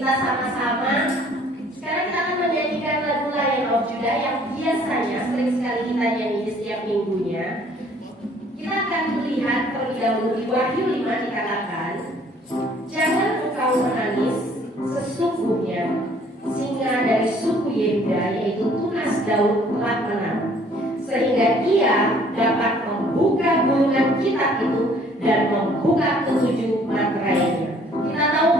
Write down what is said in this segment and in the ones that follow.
kita sama-sama. Sekarang kita akan menyanyikan lagu Lion of Judah yang biasanya sering sekali kita nyanyi di setiap minggunya. Kita akan melihat terlebih dahulu di Wahyu 5 dikatakan, jangan engkau menangis, sesungguhnya singa dari suku Yehuda yaitu tunas Daud telah menang, sehingga ia dapat membuka gulungan kitab itu dan membuka ketujuh materainya. Kita tahu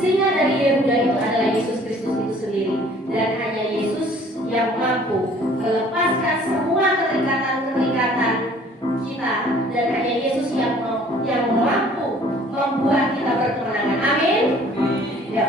singa dari Yehuda itu adalah Yesus Kristus itu sendiri, dan hanya Yesus yang mampu melepaskan semua keterikatan-keterikatan kita, dan hanya Yesus yang mampu membuat kita berkemenangan. Amin. Ya.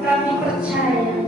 Kami percaya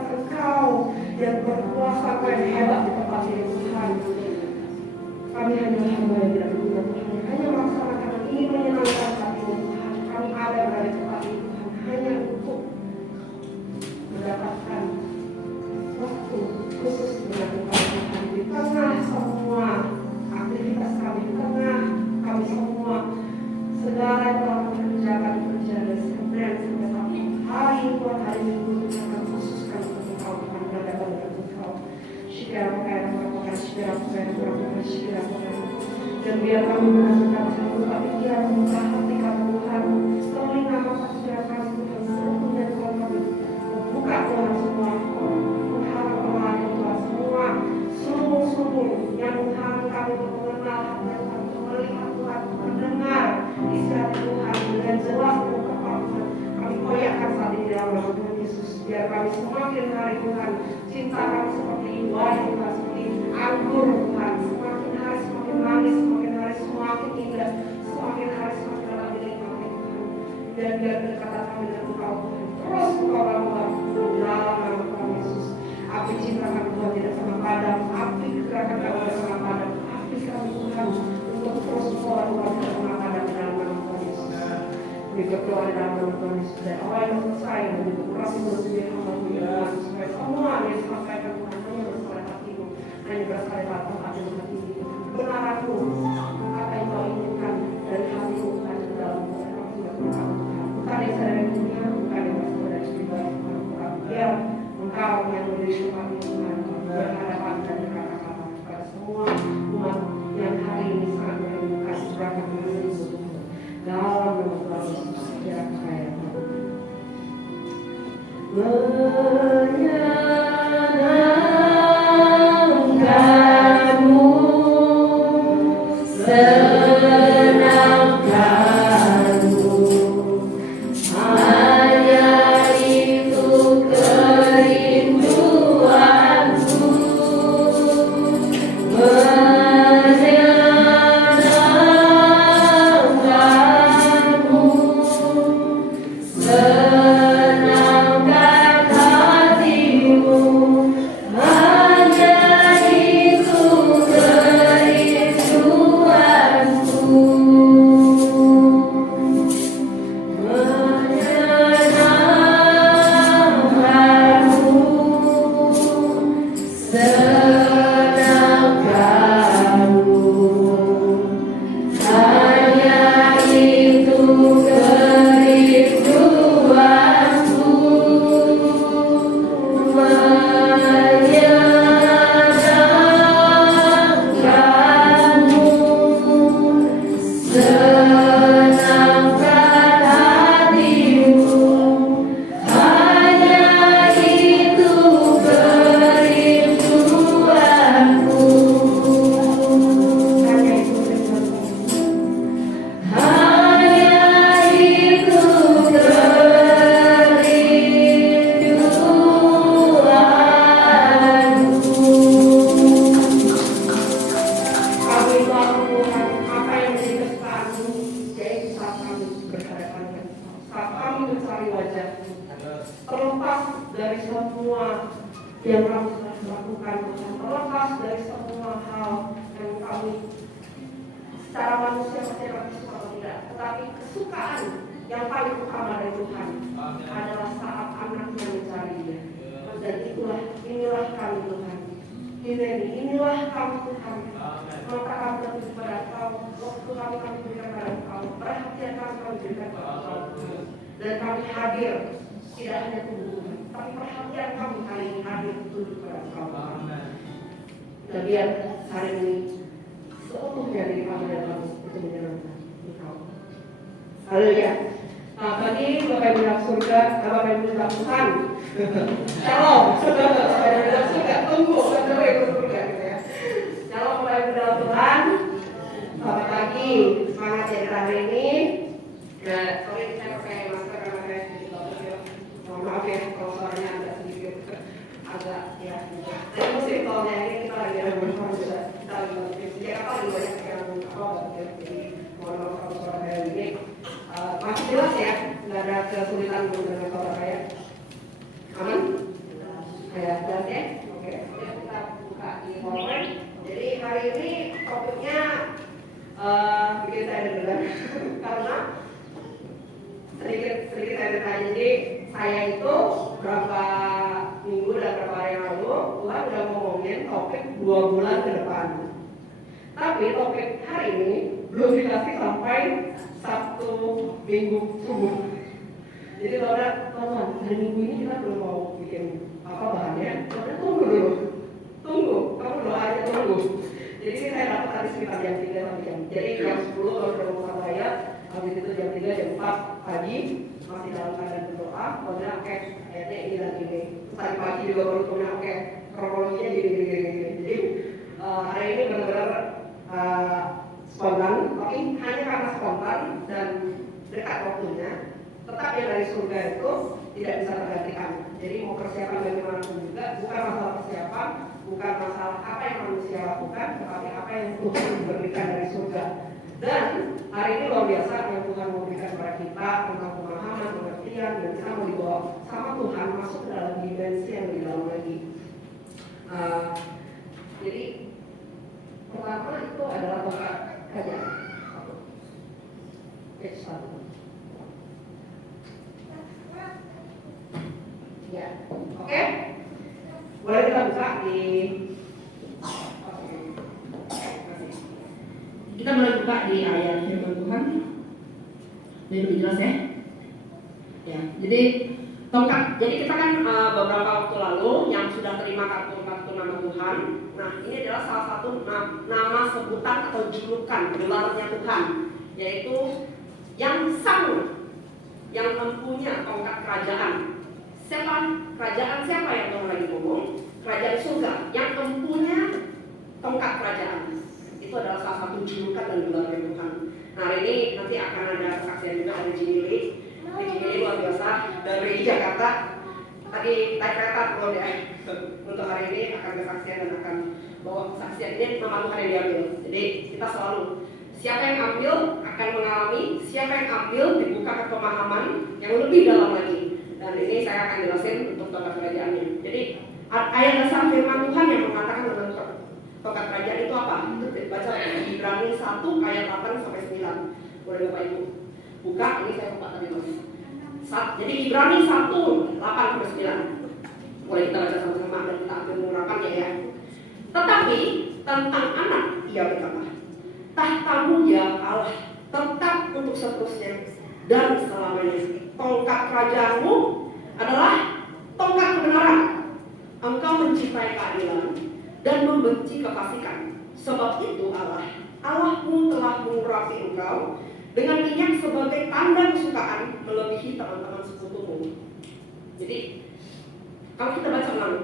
Tuhan, Engkau yang berkuasa, Engkau yang hebat di tempat ini Tuhan. Kami hanya hamba yang tidak berguna Tuhan, hanya melaksanakan dan ingin menyenangkan hati-Mu Tuhan. Kami ada di tempat ini Tuhan, hanya untuk mendapatkan waktu khusus dengan Engkau Tuhan. Di tengah semua aktivitas kami, di tengah kami semua, segala yang telah kami kerjakan dan Senin sampai Sabtu, hari Tuhan, hari Minggu Tuhan kami khususkan untuk Engkau Tuhan, berhadapan dengan Engkau. Syukur pakaian, syukur pakaian, syukur pakaian. Dan biar kami menghasilkan buka pikiran, buka hati kami Tuhan, telinga mata pikiran kami Tuhan, seluruhnya Tuhan kami buka Tuhan semua, mengharap kembali Tuhan semua, sumur-sumur yang menghalangi kami untuk mengenal hati Tuhan, untuk melihat Tuhan, mendengar isi hati Tuhan dengan jelas dan tepat Tuhan. Kami koyakkan saat ini dalam nama Tuhan Yesus, biar kami semakin hari Tuhan, cinta kami seperti wine Tuhan, seperti anggur Tuhan, semakin hari semakin manis, semakin hari semakin indah, semakin hari semakin dalam dinikmati Tuhan. Dan biar kedekatan kami dengan Engkau Tuhan terus Engkau lakukan dalam nama Tuhan Yesus. Api cinta kami Tuhan tidak sama padam, api gerakan kami tidak sama padam, api kami Tuhan untuk terus Tuhan tidak sama padam dalam nama Tuhan Yesus. Kami berdoa dalam nama Tuhan Yesus, dan Allah yang selesai menjadi kurasi bersih hamba Tuhan, supaya semua yang disampaikan Tuhan hanya berasal hatimu, hanya berasal dari hatimu hati kebenaranmu, apa yang Kau inginkan dari hatimu Tuhan dalam Tuhan. Kau tidak berkata Tuhan, bukan yang dari dunia, bukan yang berasal dari pribadi Tuhan. Biar Engkau yang memberi syukur Tuhan berhadapan dan berkata-kata kepada semua umat yang hari ini sangat merindukan berkat kasih Tuhan. Dalam nama Tuhan Yesus, biar kaya menyenangkanmu, senangkanmu, hanya itu kerinduanku, menyenangkanmu, senangkan hatimu, hanya itu kerinduanku, menyenangkanmu, senangkanmu, hanya itu kerinduanku, menyenangkanmu, senangkan hatimu, hanya itu kerinduanku, hanya itu kerinduanku, hanya itu kerinduanku. Kami tahu Tuhan apa yang menjadi kesukaanmu, yaitu saat kami berhadapan dengan Engkau, saat kami mencari wajah-Mu, terlepas dari semua yang kami sudah lakukan Tuhan, terlepas dari semua hal yang kami secara manusia pasti kami suka atau tidak, tetapi kesukaan yang paling utama dari Tuhan adalah saat anaknya mencari Dia. Dan inilah kami Tuhan. Inilah kami Tuhan. Maka kami berterima kepada Engkau, waktu kami berikan kepada Engkau, perhatian kami berikan kepada Engkau, dan kami hadir, tidak hanya tunggu, tapi perhatian kami kali ini hadir tunduk kepada Engkau. Dan biar hari ini seutuhnya diri kami dan kami itu menyenangkan Engkau. Haleluya. Nah, bagi Bapak Ibu dalam surga, Bapak Ibu dalam Tuhan, shalom. Bapak Ibu dalam surga, tunggu, Bapak Ibu surga gitu ya. Shalom Bapak Ibu dalam Tuhan. Selamat pagi, semangat ya kita hari ini. Nah, sorry saya pakai masker karena saya sedikit batuk ya. Mohon maaf ya kalau suaranya agak sedikit agak ya. Jadi mesti tolongnya ini kita lagi ada bersama juga. Kita lagi sejak apa lagi banyak yang apa ya. Jadi mohon maaf kalau suara saya ini masih jelas ya, nggak ada kesulitan untuk mendengar suara saya. Aman? topik 2 bulan ke depan. Tapi topik hari ini belum dikasih sampai Sabtu Minggu subuh. Jadi saudara, teman, hari Minggu ini kita belum mau bikin apa bahannya. Saudara tunggu dulu, kamu doa aja tunggu. Jadi ini saya dapat tadi sekitar jam 3 sampai jam. Jadi jam 10 kalau sudah mau saya, habis itu jam 3 jam 4 pagi masih dalam keadaan berdoa. Saudara oke, kayaknya ini lagi nih. Tadi pagi juga baru punya oke, kronologinya gini. Jadi hari ini benar-benar spontan, tapi hanya karena spontan dan dekat waktunya. Tetap yang dari surga itu tidak bisa tergantikan. Jadi mau persiapan bagaimanapun juga, bukan masalah persiapan, bukan masalah apa yang manusia lakukan, tetapi apa yang Tuhan berikan dari surga. Dan hari ini luar biasa yang Tuhan mau berikan kepada kita tentang pemahaman, pengertian, dan kita mau dibawa sama Tuhan masuk ke dalam dimensi yang lebih dalam lagi. Jadi pertama itu adalah tongkat kerajaan. Page 1. Ya, oke. Boleh kita buka di. Kita mulai buka di ayat firman Tuhan. Ini lebih jelas ya. Ya, jadi tongkat. Jadi kita kan beberapa waktu lalu yang sudah terima kartu nama Tuhan. Nah, ini adalah salah satu nama sebutan atau julukan gelarnya Tuhan, yaitu yang sang, yang mempunyai tongkat kerajaan. Siapa kerajaan siapa yang Tuhan lagi ngomong? Kerajaan surga yang mempunyai tongkat kerajaan. Itu adalah salah satu julukan dan gelarnya Tuhan. Nah, hari ini nanti akan ada kesaksian juga dari Jimmy. Ini luar biasa dari Jakarta. Tadi naik kereta pulang deh. Untuk hari ini akan kesaksian dan akan bawa kesaksian ini nama Tuhan yang diambil. Jadi kita selalu siapa yang ambil akan mengalami, siapa yang ambil dibuka ke pemahaman yang lebih dalam lagi. Dan ini saya akan jelasin untuk tongkat kerajaannya. Jadi ayat dasar firman Tuhan yang mengatakan tentang tongkat kerajaan itu apa? Itu baca di Ibrani 1 ayat 8 sampai 9. Boleh Bapak Ibu buka, ini saya buka tadi Mas. Jadi Ibrani 1 8 sampai 9. Boleh kita baca sama-sama dan kita ambil mengurapannya ya. Tetapi tentang anak ia berkata, tahtamu ya Allah tetap untuk seterusnya dan selamanya. Tongkat kerajaanmu adalah tongkat kebenaran. Engkau mencintai keadilan dan membenci kefasikan. Sebab itu Allahmu telah mengurapi engkau dengan minyak sebagai tanda kesukaan melebihi teman-teman sekutumu. Jadi kalau kita baca ulang,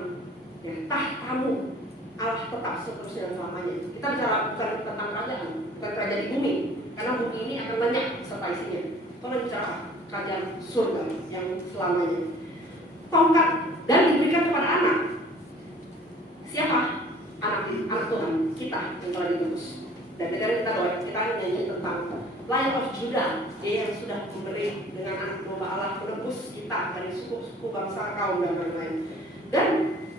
ya, tahtamu Allah tetap seterusnya dan selamanya. Kita bicara bukan tentang kerajaan, bukan kerajaan di bumi, karena bumi ini akan banyak serta isinya. Kalau bicara kerajaan surga yang selamanya. Tongkat dan diberikan kepada anak. Siapa? Anak Tuhan, kita yang telah ditebus. Dan kita nyanyi tentang Lion of Judah, dia yang sudah memberi dengan anak domba Allah menebus kita dari suku-suku bangsa kaum dan lain-lain. Dan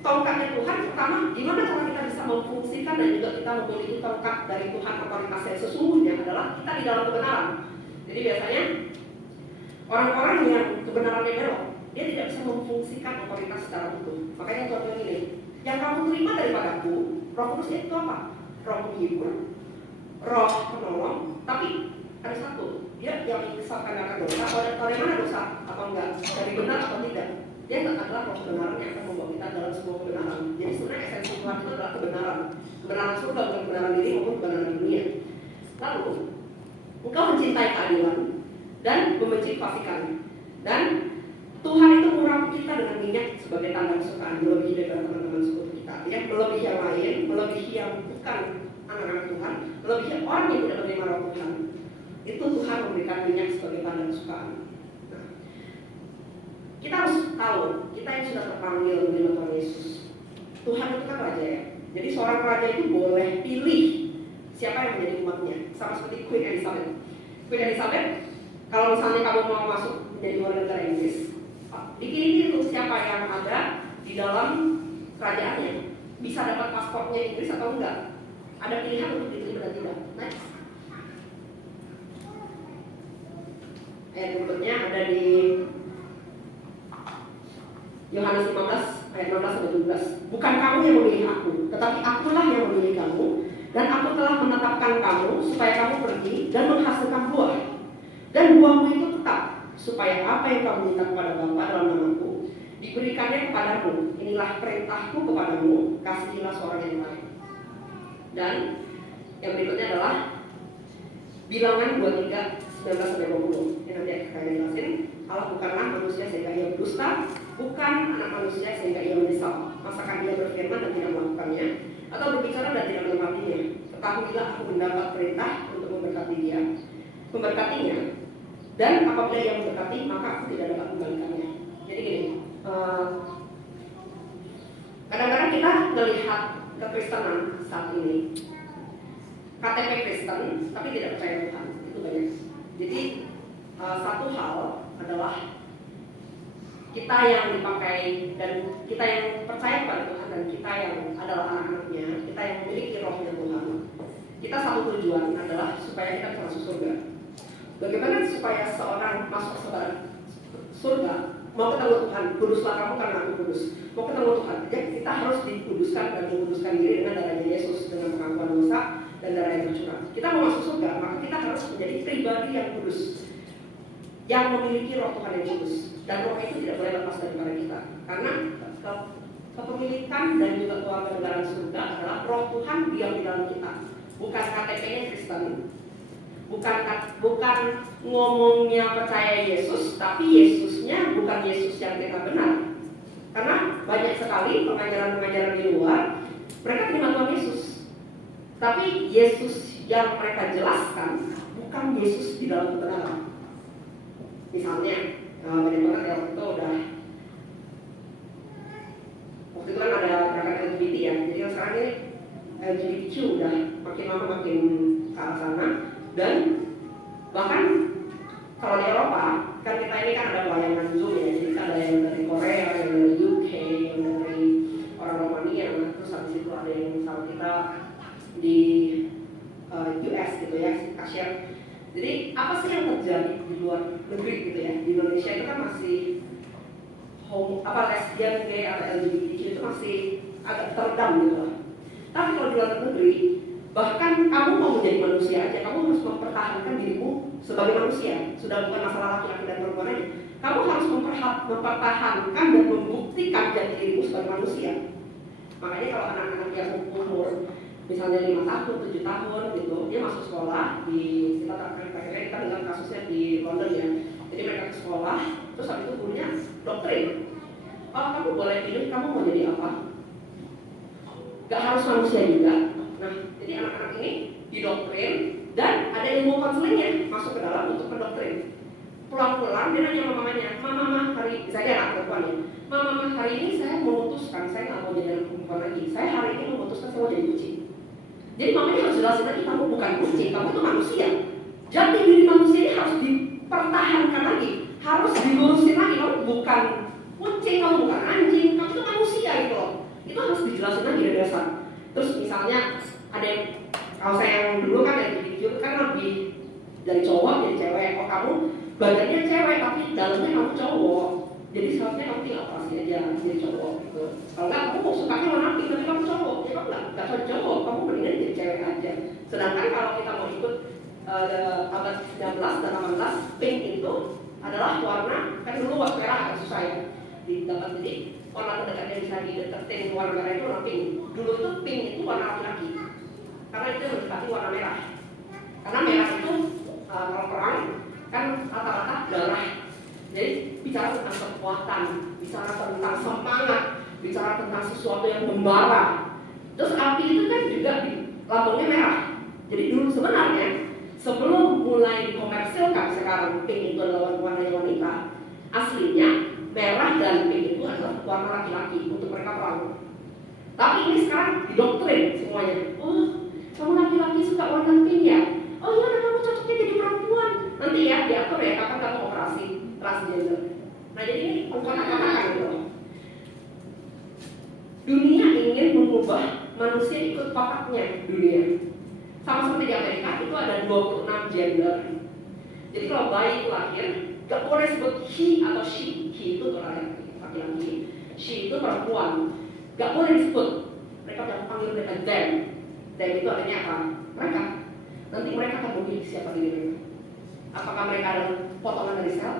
tongkatnya Tuhan pertama, gimana cara kita bisa memfungsikan dan juga kita memiliki tongkat dari Tuhan otoritas yang sesungguhnya adalah kita di dalam kebenaran. Jadi biasanya orang-orang yang kebenarannya belok, dia tidak bisa memfungsikan otoritas secara utuh. Makanya contohnya ini, yang kamu terima daripadaku, Roh Kudus itu apa? Roh penghibur, Roh penolong, tapi ada satu, dia yang mengisahkan akan dosa. Kalau dari mana dosa atau enggak, dari benar atau tidak, dia adalah roh kebenaran yang akan membawa kita dalam sebuah kebenaran. Jadi sebenarnya esensi Tuhan itu adalah kebenaran, kebenaran surga bukan kebenaran diri maupun kebenaran dunia. Lalu, engkau mencintai keadilan dan membenci kefasikan. Dan Tuhan itu mengurapi kita dengan minyak sebagai tanda kesukaan, melebihi daripada teman-teman sekutu kita. Ya, melebihi yang lain, melebihi yang bukan anak-anak Tuhan, melebihi orang yang tidak menerima roh Tuhan. Itu Tuhan memberikan minyak sebagai tanda kesukaan. Nah, kita harus tahu, kita yang sudah terpanggil menjadi Tuhan Yesus, Tuhan itu kan raja ya. Jadi seorang raja itu boleh pilih siapa yang menjadi umatnya. Sama seperti Queen Elizabeth. Queen Elizabeth, kalau misalnya kamu mau masuk menjadi warga negara Inggris, dipilih itu siapa yang ada di dalam kerajaannya. Bisa dapat paspornya Inggris atau enggak. Ada pilihan untuk diterima dan tidak. Next. Ayat berikutnya ada di Yohanes 15 ayat 16 sampai 17. Bukan kamu yang memilih aku, tetapi akulah yang memilih kamu, dan aku telah menetapkan kamu supaya kamu pergi dan menghasilkan buah. Dan buahmu itu tetap, supaya apa yang kamu minta kepada Bapa dalam namaku diberikannya kepadamu. Inilah perintahku kepadamu, kasihilah seorang yang lain. Dan yang berikutnya adalah Bilangan 23 19 sampai 20. Ini nanti akan jelasin. Allah bukanlah manusia sehingga ia berdusta, bukan anak manusia sehingga ia menyesal. Masakan dia berfirman dan tidak melakukannya, atau berbicara dan tidak menepatinya? Ketahuilah aku mendapat perintah untuk memberkatinya, dan apabila ia memberkati, maka aku tidak dapat membalikannya. Jadi gini, kadang-kadang kita melihat kekristenan saat ini, KTP Kristen tapi tidak percaya Tuhan, itu banyak. Jadi satu hal adalah kita yang dipakai dan kita yang percaya kepada Tuhan dan kita yang adalah anak-anaknya, kita yang memiliki rohnya Tuhan. Kita satu tujuan adalah supaya kita bisa masuk surga. Bagaimana supaya seorang masuk ke surga? Mau ketemu Tuhan, kuduslah kamu karena aku kudus. Mau ketemu Tuhan, jadi kita harus dikuduskan dan menguduskan diri dengan darahnya Yesus, dengan pengampunan dosa dan darah yang tercurah. Kita mau masuk surga, maka kita harus menjadi pribadi yang kudus, yang memiliki roh Tuhan yang kudus. Dan roh itu tidak boleh lepas daripada kita, karena kepemilikan dan juga kewarganegaraan surga adalah roh Tuhan diam di dalam kita. Bukan KTP-nya Kristen, bukan ngomongnya percaya Yesus, tapi Yesusnya bukan Yesus yang kita benar. Karena banyak sekali pengajaran-pengajaran di luar, mereka terima Tuhan Yesus, tapi Yesus yang mereka jelaskan bukan Yesus di dalam kebenaran. Misalnya, banyak banget yang waktu itu kan ada gerakan LGBT ya, jadi sekarang ini LGBTQ udah makin lama makin ke arah sana. Dan bahkan kalau di Eropa, kan kita ini kan ada pelayanan Zoom ya, jadi ada yang dari Korea, yang dari UK, yang dari orang Romania, terus habis itu ada yang sama kita di US gitu ya, Asia. Jadi apa sih yang terjadi di luar negeri gitu ya? Di Indonesia itu kan masih lesbian, gay atau LGBTQ itu masih agak teredam gitu lah. Tapi kalau di luar negeri, bahkan kamu mau menjadi manusia aja, kamu harus mempertahankan dirimu sebagai manusia. Sudah bukan masalah laki-laki dan perempuan aja. Kamu harus mempertahankan dan membuktikan jati dirimu sebagai manusia. Makanya kalau anak-anak yang umur misalnya 5 tahun, 7 tahun gitu, dia masuk sekolah di kita dengar kasusnya di London ya. Jadi mereka ke sekolah, terus habis itu gurunya doktrin. Oh, kamu boleh pilih kamu mau jadi apa? Gak harus manusia juga. Nah, jadi anak-anak ini didoktrin dan ada ilmu konselingnya masuk ke dalam untuk mendoktrin. Pulang-pulang dia nanya sama mamanya, Mama hari saya anak perempuan ya, Mama hari ini saya memutuskan saya nggak mau jadi anak perempuan lagi. Saya hari ini memutuskan saya mau jadi kucing. Jadi mamanya harus jelasin lagi, kamu bukan kucing, kamu itu manusia. Jati diri manusia ini harus dipertahankan lagi, harus dilurusin lagi. Kamu bukan kucing, kamu bukan anjing, kamu itu manusia gitu loh. Itu harus dijelasin lagi dari dasar. Terus misalnya ada yang, kalau saya yang dulu kan yang video kan lebih dari cowok jadi cewek. Oh kamu badannya cewek tapi dalamnya kamu cowok, jadi seharusnya kamu tinggal operasi aja jadi cowok gitu. Kalau nggak kamu mau sukanya warna pink tapi kamu cowok, ya kamu nggak cocok, kamu mendingan jadi cewek aja. Sedangkan kalau kita mau ikut abad 19 dan 18, pink itu adalah warna, kan dulu warna merah agak susah ya didapat, jadi warna terdekatnya bisa dideteksi warna merah itu warna pink. Dulu itu pink itu warna laki-laki, karena itu mendekati warna merah. Karena merah itu kalau perang kan rata-rata darah. Jadi bicara tentang kekuatan, bicara tentang semangat, bicara tentang sesuatu yang membara. Terus api itu kan juga di lambungnya merah. Jadi dulu sebenarnya sebelum mulai dikomersilkan sekarang pink itu adalah warna wanita, aslinya merah dan pink itu adalah warna laki-laki untuk mereka perang. Tapi ini sekarang didoktrin semuanya. Oh, kamu laki-laki suka warna pink ya? Oh iya, kamu cocoknya jadi perempuan. Nanti ya diatur ya kapan kamu operasi transgender. Nah jadi ini pengkotak-kotakan gitu. Dunia ingin mengubah manusia ikut kotaknya dunia. Sama seperti di Amerika itu ada 26 gender. Jadi kalau bayi itu lahir, gak boleh sebut he atau she. He itu orang laki-laki. She itu perempuan, gak boleh disebut. Mereka udah panggil mereka them. Them itu artinya apa? Mereka. Nanti mereka akan memilih siapa diri mereka. Apakah mereka adalah potongan dari sel?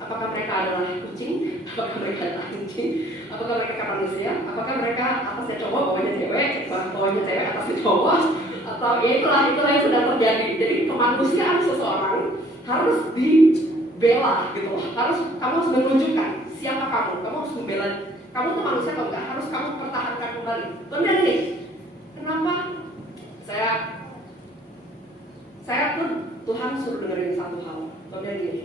Apakah mereka adalah kucing? Apakah mereka adalah kucing? Apakah mereka manusia? Apakah mereka atasnya cowok, bawahnya cewek, bawahnya cewek, atasnya cowok? Atau ya itulah yang sedang terjadi. Jadi kemanusiaan seseorang harus dibela gitu loh. Kamu harus menunjukkan siapa kamu. Kamu harus membela. Kamu tuh manusia atau enggak? Harus kamu pertahankan kembali. Kemudian ini, kenapa saya pun Tuhan suruh dengerin satu hal. Kemudian gini,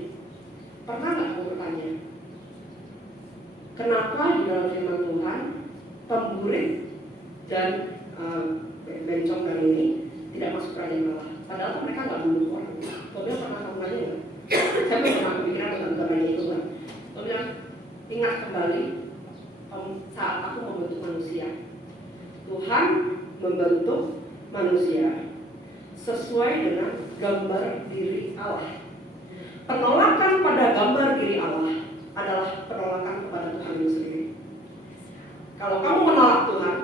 pernah nggak kamu bertanya, kenapa di dalam firman Tuhan pemburit dan bencong dan ini tidak masuk kerajaan Allah? Padahal mereka nggak bunuh orang. Kemudian pernah kamu tanya nggak? Saya pernah kepikiran tentang tanya itu kan. Kemudian ingat kembali saat aku membentuk manusia, Tuhan membentuk manusia sesuai dengan gambar diri Allah. Penolakan pada gambar diri Allah adalah penolakan kepada Tuhan itu sendiri. Kalau kamu menolak Tuhan,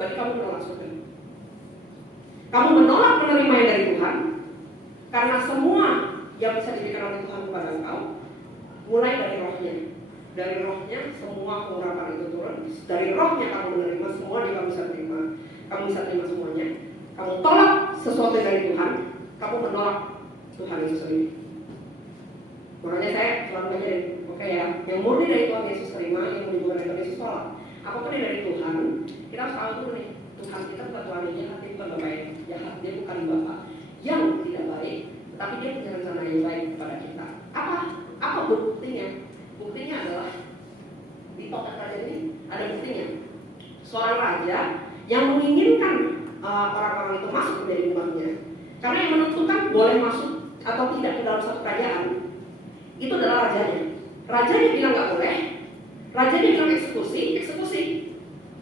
berarti kamu menolak surga. Kamu menolak menerima yang dari Tuhan, karena semua yang bisa diberikan oleh Tuhan kepada engkau, mulai dari rohnya. Dari rohnya semua pengurapan itu turun. Dari rohnya kamu menerima semua yang kamu bisa terima. Kamu bisa terima semuanya. Kamu tolak sesuatu dari Tuhan, kamu menolak Tuhan itu sendiri. Makanya saya selalu ngajarin, oke ya, yang murni dari Tuhan Yesus terima, yang murni dari Tuhan Yesus tolak. Apapun yang dari Tuhan, kita harus tahu dulu nih, Tuhan kita bukan Tuhan yang jahat, dia bukan Bapak yang jahat, dia bukan Bapak yang tidak baik, tetapi dia punya rencana yang baik kepada kita. Apa buktinya? Buktinya adalah di tongkat raja ini ada buktinya. Seorang raja yang menginginkan orang-orang itu masuk menjadi umatnya, karena yang menentukan boleh masuk atau tidak ke dalam satu kerajaan itu adalah rajanya. Rajanya bilang nggak boleh, rajanya bilang eksekusi.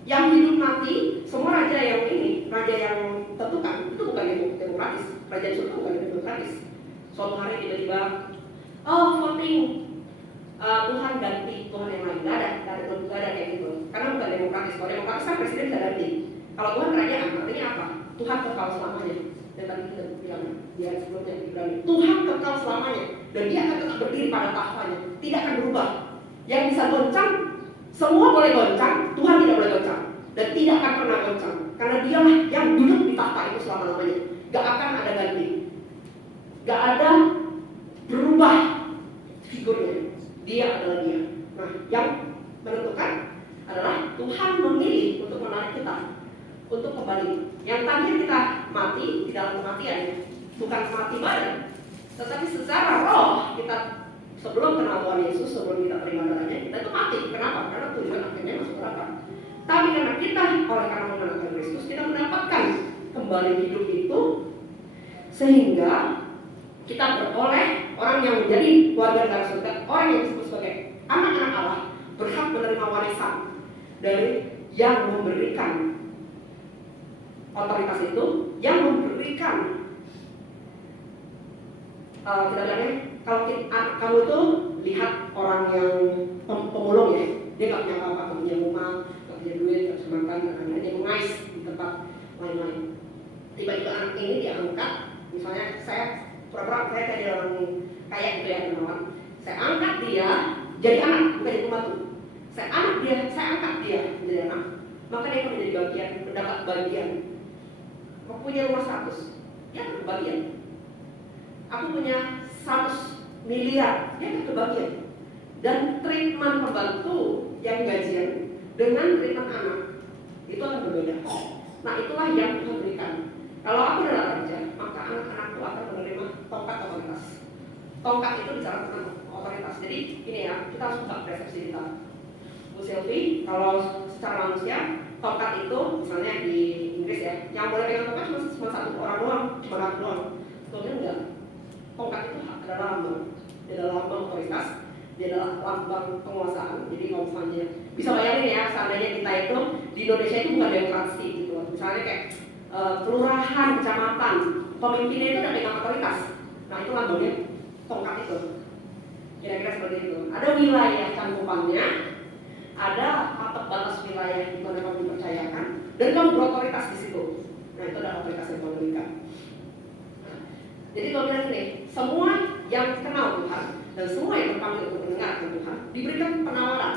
Yang hidup mati, semua raja yang tentukan itu bukan demokratis. Raja surga bukan demokratis. Suatu hari tiba-tiba, voting. Tuhan ganti Tuhan yang lain, nggak ada kayak gitu. Karena bukan demokratis. Kalau demokratis kan presiden bisa ganti. Kalau Tuhan kerajaan, artinya apa? Tuhan kekal selamanya. Dan tadi kita bilang dia sebelumnya Ibrani, Tuhan kekal selamanya dan dia akan tetap berdiri pada tahtanya, tidak akan berubah. Yang bisa goncang, semua boleh goncang, Tuhan tidak boleh goncang dan tidak akan pernah goncang. Karena dialah yang duduk di tahta itu selama-lamanya. Gak akan ada ganti, gak ada berubah figurnya. Dia adalah dia. Nah, yang menentukan adalah Tuhan memilih untuk menarik kita untuk kembali. Yang tadinya kita mati di dalam kematian, bukan mati badan, tetapi secara roh kita sebelum kenal Tuhan Yesus, sebelum kita terima darahnya, kita itu mati. Kenapa? Karena tujuan akhirnya masuk neraka. Tapi karena kita oleh karena mengenal Kristus, kita mendapatkan kembali hidup itu, sehingga kita beroleh orang yang menjadi warga negara surga, orang yang disebut sebagai anak-anak Allah, berhak menerima warisan dari yang memberikan otoritas itu, yang memberikan kita bilangnya, kalau kamu itu lihat orang yang pemulung ya, dia nggak punya apa-apa, nggak punya rumah, nggak punya duit, nggak bisa makan, dia mengais di tempat lain-lain. Tiba-tiba anak ini diangkat, misalnya saya pura-pura saya jadi orang kaya gitu ya teman-teman. Saya angkat dia jadi anak, bukan jadi pembantu. Saya angkat dia menjadi anak. Maka dia akan menjadi bagian, mendapat bagian. Aku punya rumah 100, dia akan kebagian. Aku punya 100 miliar, dia akan kebagian. Dan treatment pembantu yang gajian dengan treatment anak itu akan berbeda. Nah itulah yang Tuhan berikan. Kalau aku adalah raja, maka anak-anakku akan menerima tongkat otoritas. Tongkat itu bicara tentang otoritas. Jadi ini ya, kita harus buka persepsi kita. Bu Sylvie, kalau secara manusia, tongkat itu misalnya di Inggris ya, yang boleh pegang tongkat cuma satu orang doang, cuma satu doang. Kemudian enggak. Tongkat itu adalah lambang. Dia adalah lambang otoritas, dia adalah lambang penguasaan. Jadi kalau misalnya bisa bayangin ya, seandainya kita itu di Indonesia itu bukan demokrasi gitu. Misalnya kayak kelurahan, kecamatan, pemimpinnya itu udah pegang otoritas. Nah itu lambangnya tongkat itu. Kira-kira seperti itu. Ada wilayah cangkupannya, ada batas wilayah di mana kamu dipercayakan, dan kamu berotoritas di situ. Nah, itu adalah otoritas yang Tuhan berikan. Jadi kalau bilang ini, semua yang kenal Tuhan dan semua yang terpanggil untuk mendengarkan Tuhan diberikan penawaran.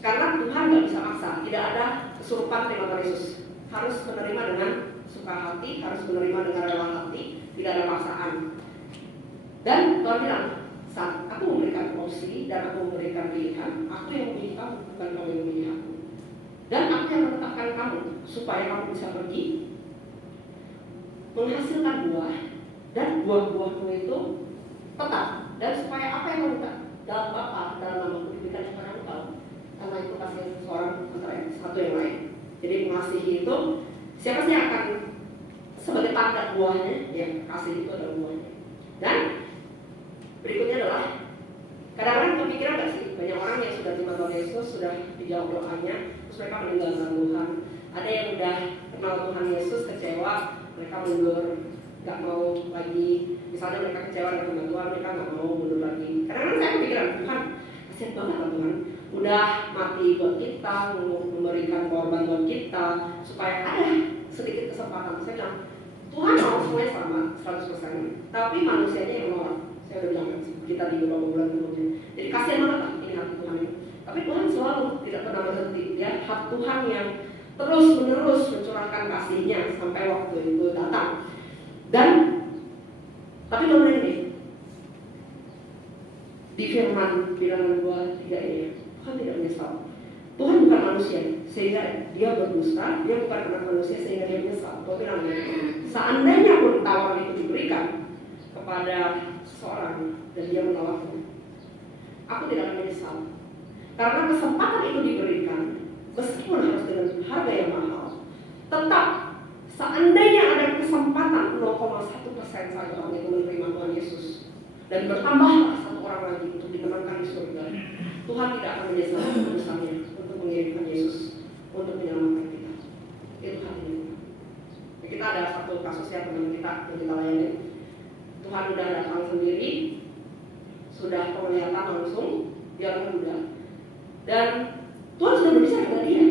Karena Tuhan nggak bisa maksa, tidak ada kesurupan terima Tuhan Yesus. Harus menerima dengan suka hati, harus menerima dengan rela hati, tidak ada paksaan. Dan Tuhan bilang, saat aku memberikan opsi dan aku memberikan pilihan, aku yang memilih kamu, bukan kamu yang memilih aku. Dan aku yang menetapkan kamu supaya kamu bisa pergi menghasilkan buah, dan buah-buahmu itu tetap, dan supaya apa yang kamu minta dalam Bapa dalam namaku diberikan kepada engkau. Karena itu kasih seorang antara satu yang lain. Jadi mengasihi itu siapa sih yang akan sebagai tanda buahnya? Ya, kasih itu adalah buahnya. Dan berikutnya adalah kadang-kadang kepikiran nggak sih banyak orang yang sudah terima Tuhan Yesus, sudah dijawab doanya, terus mereka meninggalkan Tuhan. Ada yang udah kenal Tuhan Yesus kecewa, mereka mundur, nggak mau lagi. Misalnya mereka kecewa dengan kebantuan, mereka nggak mau mundur lagi. Kadang-kadang saya kepikiran, Tuhan kasihan banget lah Tuhan, udah mati buat kita, memberikan korban buat kita, supaya ada sedikit kesempatan. Saya bilang, Tuhan mau semuanya sama 100%, tapi manusianya yang menolak. Saya udah bilang kita di beberapa bulan kemudian. Jadi kasihan banget lah ini hati Tuhan ini. Tapi Tuhan selalu tidak pernah berhenti. Ya, hak Tuhan yang terus menerus mencurahkan kasihnya sampai waktu itu datang. Dan tapi kemudian ini di firman bilangan 2:3 ini, Tuhan tidak menyesal. Tuhan bukan manusia sehingga dia berdusta, dia bukan anak manusia sehingga dia menyesal. Tuhan bilang, seandainya pun tawaran itu diberikan kepada seseorang dan dia menolaknya, aku tidak akan menyesal. Karena kesempatan itu diberikan, meskipun harus dengan harga yang mahal, tetap seandainya ada kesempatan 0,1% saja orang itu menerima Tuhan Yesus dan bertambahlah satu orang lagi untuk dimenangkan di surga, Tuhan tidak akan menyesal keputusannya untuk mengirimkan Yesus untuk menyelamatkan kita. Itu hatinya. Kita ada satu kasus ya teman kita yang kita layani. Tuhan sudah datang sendiri, sudah penglihatan langsung, dia orang muda, dan Tuhan sudah berbicara kepada dia,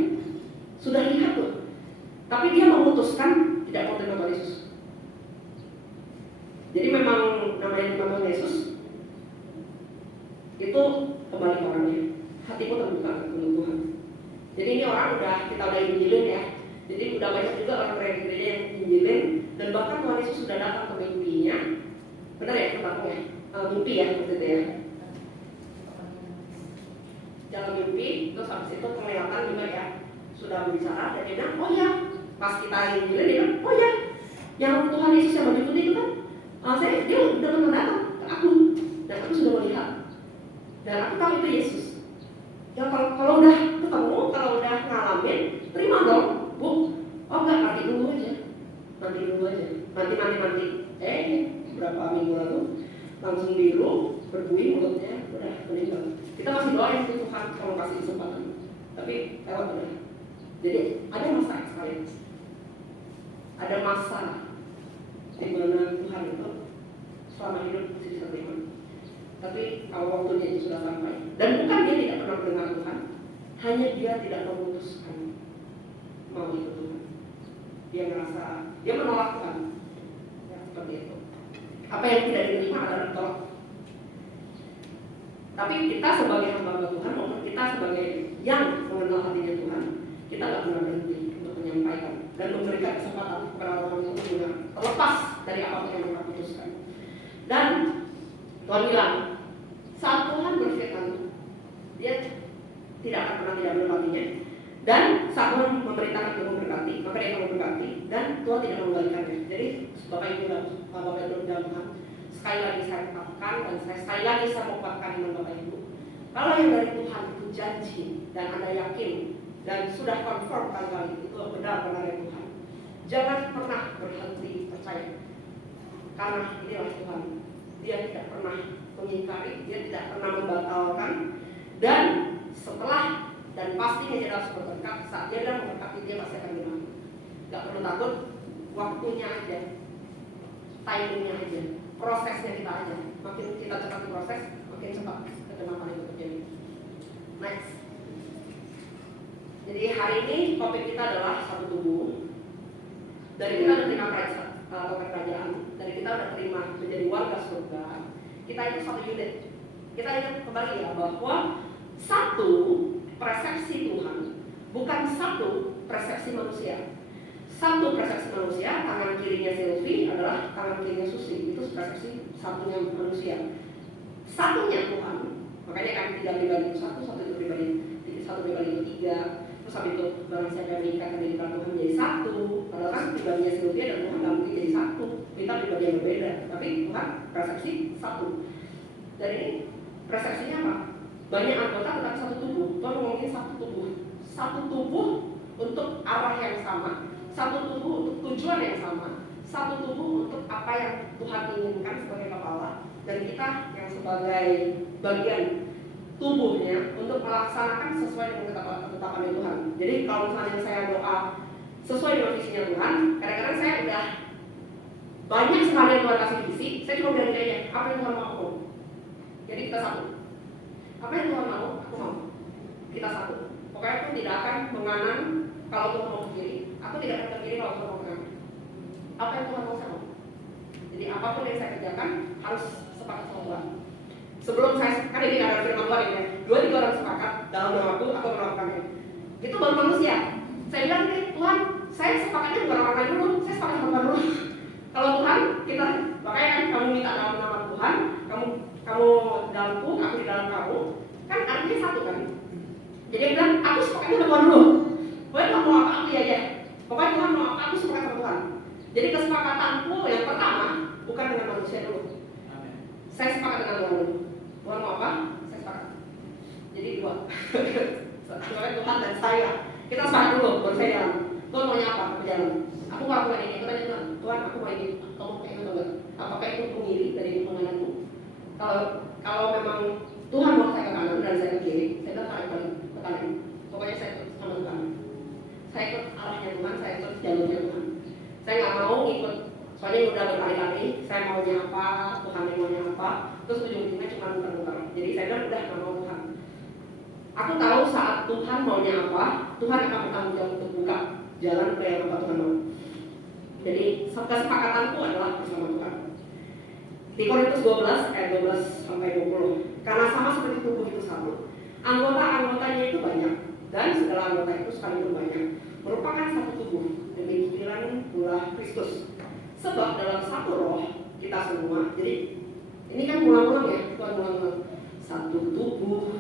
sudah lihat tuh, tapi dia memutuskan tidak mau terima Tuhan Yesus. Jadi memang namanya Tuhan Yesus itu kembali ke orangnya, hatimu terbuka untuk Tuhan. Jadi ini orang kita udah injilin ya, jadi udah banyak juga orang dari gereja yang injilin, dan bahkan Tuhan Yesus sudah datang ke mimpinya. Benar ya tempatnya? Mimpi ya maksudnya ya. Dalam mimpi, terus habis itu penglihatan juga ya, sudah berbicara dan dia bilang, oh ya, pas kita injilin dia bilang, oh ya, yang Tuhan Yesus yang baju putih itu kan, dia udah pernah datang ke aku, dan aku sudah melihat, dan aku tahu itu Yesus. Ya kalau udah ketemu, kalau udah ngalamin, terima dong, Bu. Oh enggak, nanti dulu aja. Berapa minggu lalu langsung biru, berbuih mulutnya, udah meninggal. Kita masih doain ke Tuhan kalau kasih kesempatan, tapi lewat udah. Jadi ada masa experience, ada masa di mana Tuhan itu selama hidup masih bisa terima. Tapi kalau waktunya itu sudah sampai, dan bukan dia tidak pernah mendengar Tuhan, hanya dia tidak memutuskan mau ikut Tuhan. Dia merasa dia menolak Tuhan, ya, seperti itu. Apa yang tidak diterima adalah ditolak. Tapi kita sebagai hamba Tuhan, maupun kita sebagai yang mengenal hatinya Tuhan, kita tidak pernah berhenti untuk menyampaikan dan memberikan kesempatan kepada orang yang benar, terlepas dari apapun yang mereka putuskan. Dan Tuhan bilang, saat Tuhan berfirman, dia tidak akan pernah tidak menepatinya. Dan saat Tuhan memerintahkan untuk memberkati, maka dia akan memberkati, dan Tuhan tidak mengembalikannya. Jadi Bapak Ibu dan Bapak Ibu dalam Tuhan, sekali lagi saya katakan dan sekali lagi saya mengucapkan dengan Bapak Ibu, kalau yang dari Tuhan itu janji dan Anda yakin dan sudah confirm kali itu benar-benar dari Tuhan, jangan pernah berhenti percaya, karena inilah Tuhan. Dia tidak pernah mengingkari, dia tidak pernah membatalkan, dan setelah dan pastinya dia harus berberkat. Saat dia sudah memberkati, dia pasti akan menang. Gak perlu takut, waktunya aja, timingnya aja, prosesnya kita aja. Makin kita cepat proses, makin cepat kegemaran itu terjadi. Next. Jadi hari ini topik kita adalah satu tubuh. Dari kita udah terima kerajaan, dari kita udah terima menjadi warga surga. Kita itu satu unit. Kita ingat kembali ya bahwa satu persepsi Tuhan, bukan satu persepsi manusia. Satu persepsi manusia, tangan kirinya Sylvie adalah tangan kirinya Susi. Itu persepsi satunya manusia. Satunya Tuhan. Makanya kan 3 pribadi itu satu itu pribadi, 1 pribadi itu 3. Terus habis itu barang siapa yang meningkat menjadi Tuhan menjadi satu. Padahal kan pribadinya Sylvia dan Tuhan nggak mungkin jadi satu. Kita pribadi yang berbeda. Tapi Tuhan persepsi satu. Dan ini persepsinya apa? Banyak anggota tetapi satu tubuh. Tuhan ngomongin satu tubuh. Satu tubuh untuk arah yang sama. Satu tubuh untuk tujuan yang sama. Satu tubuh untuk apa yang Tuhan inginkan sebagai kepala. Dan kita yang sebagai bagian tubuhnya untuk melaksanakan sesuai dengan ketetapan Tuhan. Jadi kalau misalnya saya doa sesuai dengan visinya Tuhan, kadang-kadang saya udah banyak sekali yang Tuhan kasih visi, saya cuma bilang aja apa yang Tuhan mau aku. Jadi kita satu. Apa yang Tuhan mau, aku mau. Kita satu. Pokoknya aku tidak akan menganan kalau Tuhan mau ke kiri. Aku tidak akan ke kiri kalau Tuhan mau ke kanan. Apa yang Tuhan mau saya mau. Jadi apapun yang saya kerjakan harus sepakat sama Tuhan. Sebelum saya, kan ini ada firman Tuhan ya, 2-3 orang sepakat dalam namaku aku melakukannya. Itu baru manusia. Saya bilang nih, Tuhan, saya sepakatnya bukan orang lain dulu, saya sepakat sama Tuhan dulu. Kalau Tuhan, kita, makanya kan kamu minta dalam nama Tuhan, kamu dalamku, aku di dalam kamu, kan artinya satu kan. Jadi dia bilang, aku sepakatnya sama Tuhan dulu. Pokoknya Tuhan mau apa, aku ya aja. Pokoknya Tuhan mau apa, aku sepakat sama Tuhan. Jadi kesepakatanku yang pertama, bukan dengan manusia dulu. Saya sepakat dengan Tuhan dulu. Tuhan mau apa? Saya sepakat. Jadi 2. Sebenarnya Tuhan dan saya. Kita sepakat dulu, baru saya jalan. Tuhan maunya apa? Aku jalan. Aku mau lakukan ini. Aku tanya Tuhan, Tuhan aku mau ini. Kamu kayak itu enggak? Apakah itu pengiri dari pengenanmu? Kalau memang Tuhan mau saya ke kanan dan saya ke kiri, saya bilang tarik balik ke kanan. Pokoknya saya ikut sama Tuhan. Saya ikut arahnya Tuhan, saya ikut jalurnya Tuhan. Saya nggak mau ikut. Soalnya udah berkali-kali, saya maunya apa, Tuhan maunya apa, terus ujung-ujungnya cuma muter-muter. Jadi saya bilang udah nggak mau Tuhan. Aku tahu saat Tuhan maunya apa, Tuhan akan bertanggung jawab untuk buka jalan ke yang apa Tuhan mau. Jadi kesepakatanku adalah bersama Tuhan. Di Korintus 12 ayat 12 sampai 20. Karena sama seperti tubuh itu satu, anggota-anggotanya itu banyak dan segala anggota itu sekalipun banyak merupakan satu tubuh. Demikian pula Kristus. Sebab dalam satu roh kita semua, jadi ini kan ulang-ulang ya, Tuhan ulang-ulang. Satu tubuh,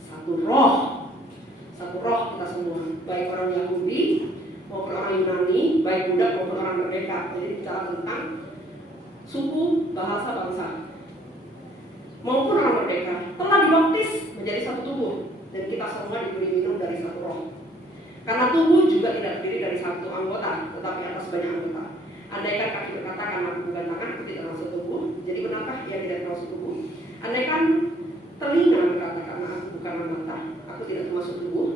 satu roh kita semua, baik orang Yahudi maupun orang Yunani, baik budak maupun orang merdeka. Jadi bicara tentang suku, bahasa, bangsa maupun orang merdeka telah dibaptis menjadi satu tubuh, dan kita semua diberi minum dari satu roh. Karena tubuh juga tidak terdiri dari satu anggota, tetapi atas banyak anggota. Andaikan kaki berkata karena aku bukan tangan, aku tidak masuk tubuh, jadi benarkah ia tidak masuk tubuh? Andaikan telinga berkata karena aku bukan mata, aku tidak masuk tubuh,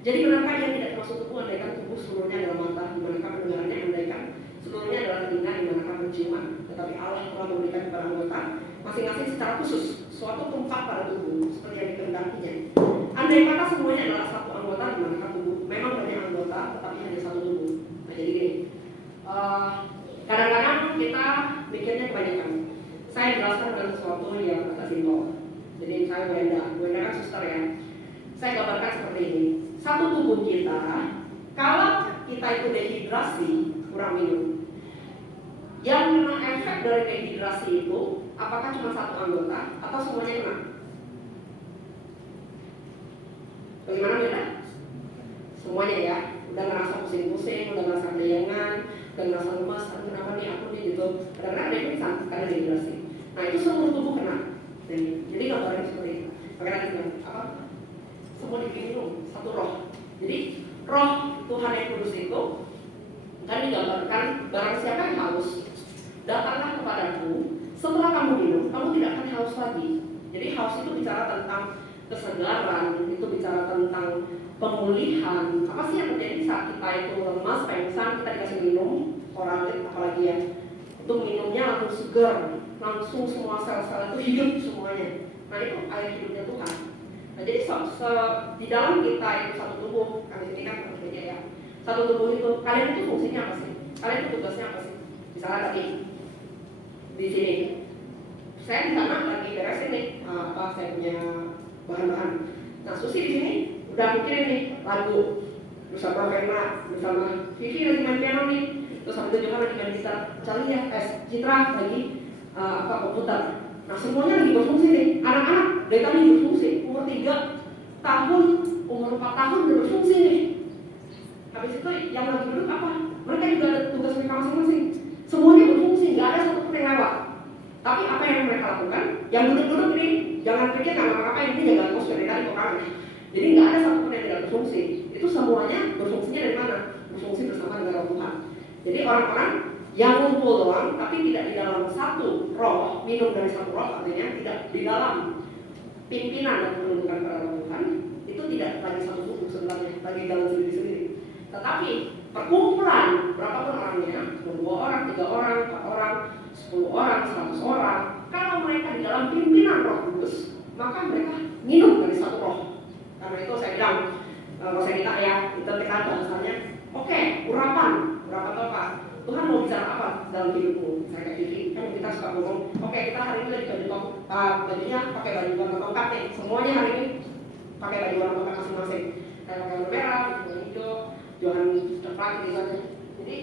jadi benarkah ia tidak masuk tubuh? Andaikan tubuh seluruhnya adalah mata, dimanakah pendengarannya? Andaikan seluruhnya adalah telinga, dimanakah penciuman? Tetapi Allah telah memberikan kepada anggota masing-masing secara khusus suatu tempat pada tubuh seperti yang dikehendakinya. Andai kata semuanya adalah satu anggota, dimanakah tubuh? Memang banyak anggota, tetapi hanya satu tubuh. Nah jadi gini, kadang-kadang kita mikirnya kebanyakan. Saya jelaskan dengan sesuatu yang agak simpel. Jadi saya Wenda kan suster ya. Saya gambarkan seperti ini. Satu tubuh kita, kalau kita itu dehidrasi, kurang minum. Yang kena efek dari dehidrasi itu, apakah cuma satu anggota atau semuanya kena? Bagaimana Wenda? Semuanya ya. Udah ngerasa pusing-pusing, udah ngerasa kedayangan, udah ngerasa lemas, kenapa nih aku nih gitu. Kadang-kadang ada yang pingsan karena dehidrasi. Nah itu seluruh tubuh kena. Jadi gambarnya seperti itu. Makanya tadi bilang apa? Semua diminum satu roh. Jadi roh Tuhan yang kudus itu kan digambarkan barang siapa yang haus, datanglah kepadaku. Setelah kamu minum, kamu tidak akan haus lagi. Jadi haus itu bicara tentang kesegaran, itu bicara tentang pemulihan. Apa sih yang terjadi saat kita itu lemas, pingsan, kita dikasih minum, oralit apalagi ya, itu minumnya langsung segar, langsung semua sel-sel itu hidup semuanya. Nah itu air hidupnya Tuhan. Nah jadi di dalam kita itu satu tubuh, kan ini kan maksudnya ya. Satu tubuh itu, kalian itu fungsinya apa sih? Kalian itu tugasnya apa sih? Misalnya tadi di sini, saya di sana lagi beresin nih, saya punya bahan-bahan. Nah Susi di sini udah mikirin nih lagu bersama Verna, bersama Vivi lagi main piano nih, terus habis itu juga lagi main gitar, Citra lagi komputer. Nah semuanya lagi berfungsi nih. Anak-anak dari tadi berfungsi, umur 3 tahun, umur 4 tahun udah berfungsi nih. Habis itu yang lagi duduk apa? Mereka juga ada tugas mereka masing-masing. Semuanya berfungsi, nggak ada satu pun yang lewat. Tapi apa yang mereka lakukan? Yang duduk-duduk ini jangan pikir nggak ngapa-ngapain, ini jaga kos dari tadi kok kalian. Jadi nggak ada satu pun yang tidak berfungsi. Itu semuanya berfungsinya dari mana? Berfungsi bersama dengan Roh Tuhan. Jadi orang-orang yang ngumpul doang, tapi tidak di dalam satu roh, minum dari satu roh, artinya tidak di dalam pimpinan dan penunjukan para Roh Tuhan, itu tidak lagi satu tubuh sebenarnya, lagi dalam sendiri-sendiri. Tetapi perkumpulan berapapun orangnya, 2 orang, 3 orang, 4 orang, 10 orang, 100 orang, kalau mereka di dalam pimpinan Roh Kudus, maka mereka minum dari satu roh. Karena itu saya bilang, kalau saya minta ya, kita bahasanya, oke, urapan apa? Tuhan mau bicara apa dalam hidupmu? Saya kayak gini, kan kita suka ngomong, oke kita hari ini lagi bajunya pakai baju warna tongkat nih, semuanya hari ini pakai baju warna tongkat masing-masing. Kayak pakai warna merah, warna hijau, Johan coklat gitu aja. Jadi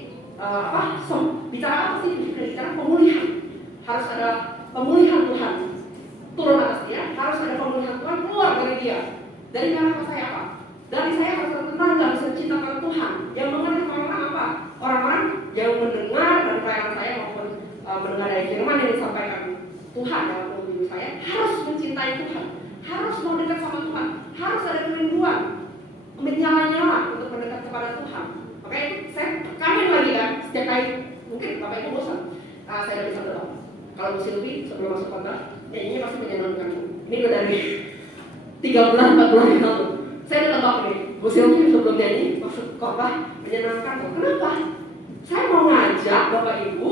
bicara apa sih? Bicara pemulihan. Harus ada pemulihan Tuhan turun atas dia, harus ada pemulihan Tuhan keluar dari dia. Dari mana saya apa? Dari saya harus tenaga, bisa cinta pada Tuhan. Yang mengenai orang-orang apa? Orang-orang yang mendengar dari pelayanan saya maupun mendengar dari firman yang disampaikan Tuhan dalam hidup saya harus mencintai Tuhan, harus mau dekat sama Tuhan, harus ada kerinduan, menyala-nyala untuk mendekat kepada Tuhan. Oke, saya kangen lagi kan, setiap kali mungkin Bapak Ibu bosan, saya udah bisa berdoa. Kalau Bu Silvi sebelum masuk khotbah, ini pasti menyenangkan. Ini udah dari 3 bulan, 4 bulan yang lalu. Saya udah tebak nih, Bu Silvi sebelum nyanyi masuk khotbah menyenangkan. Kenapa? Saya mau ngajak Bapak Ibu,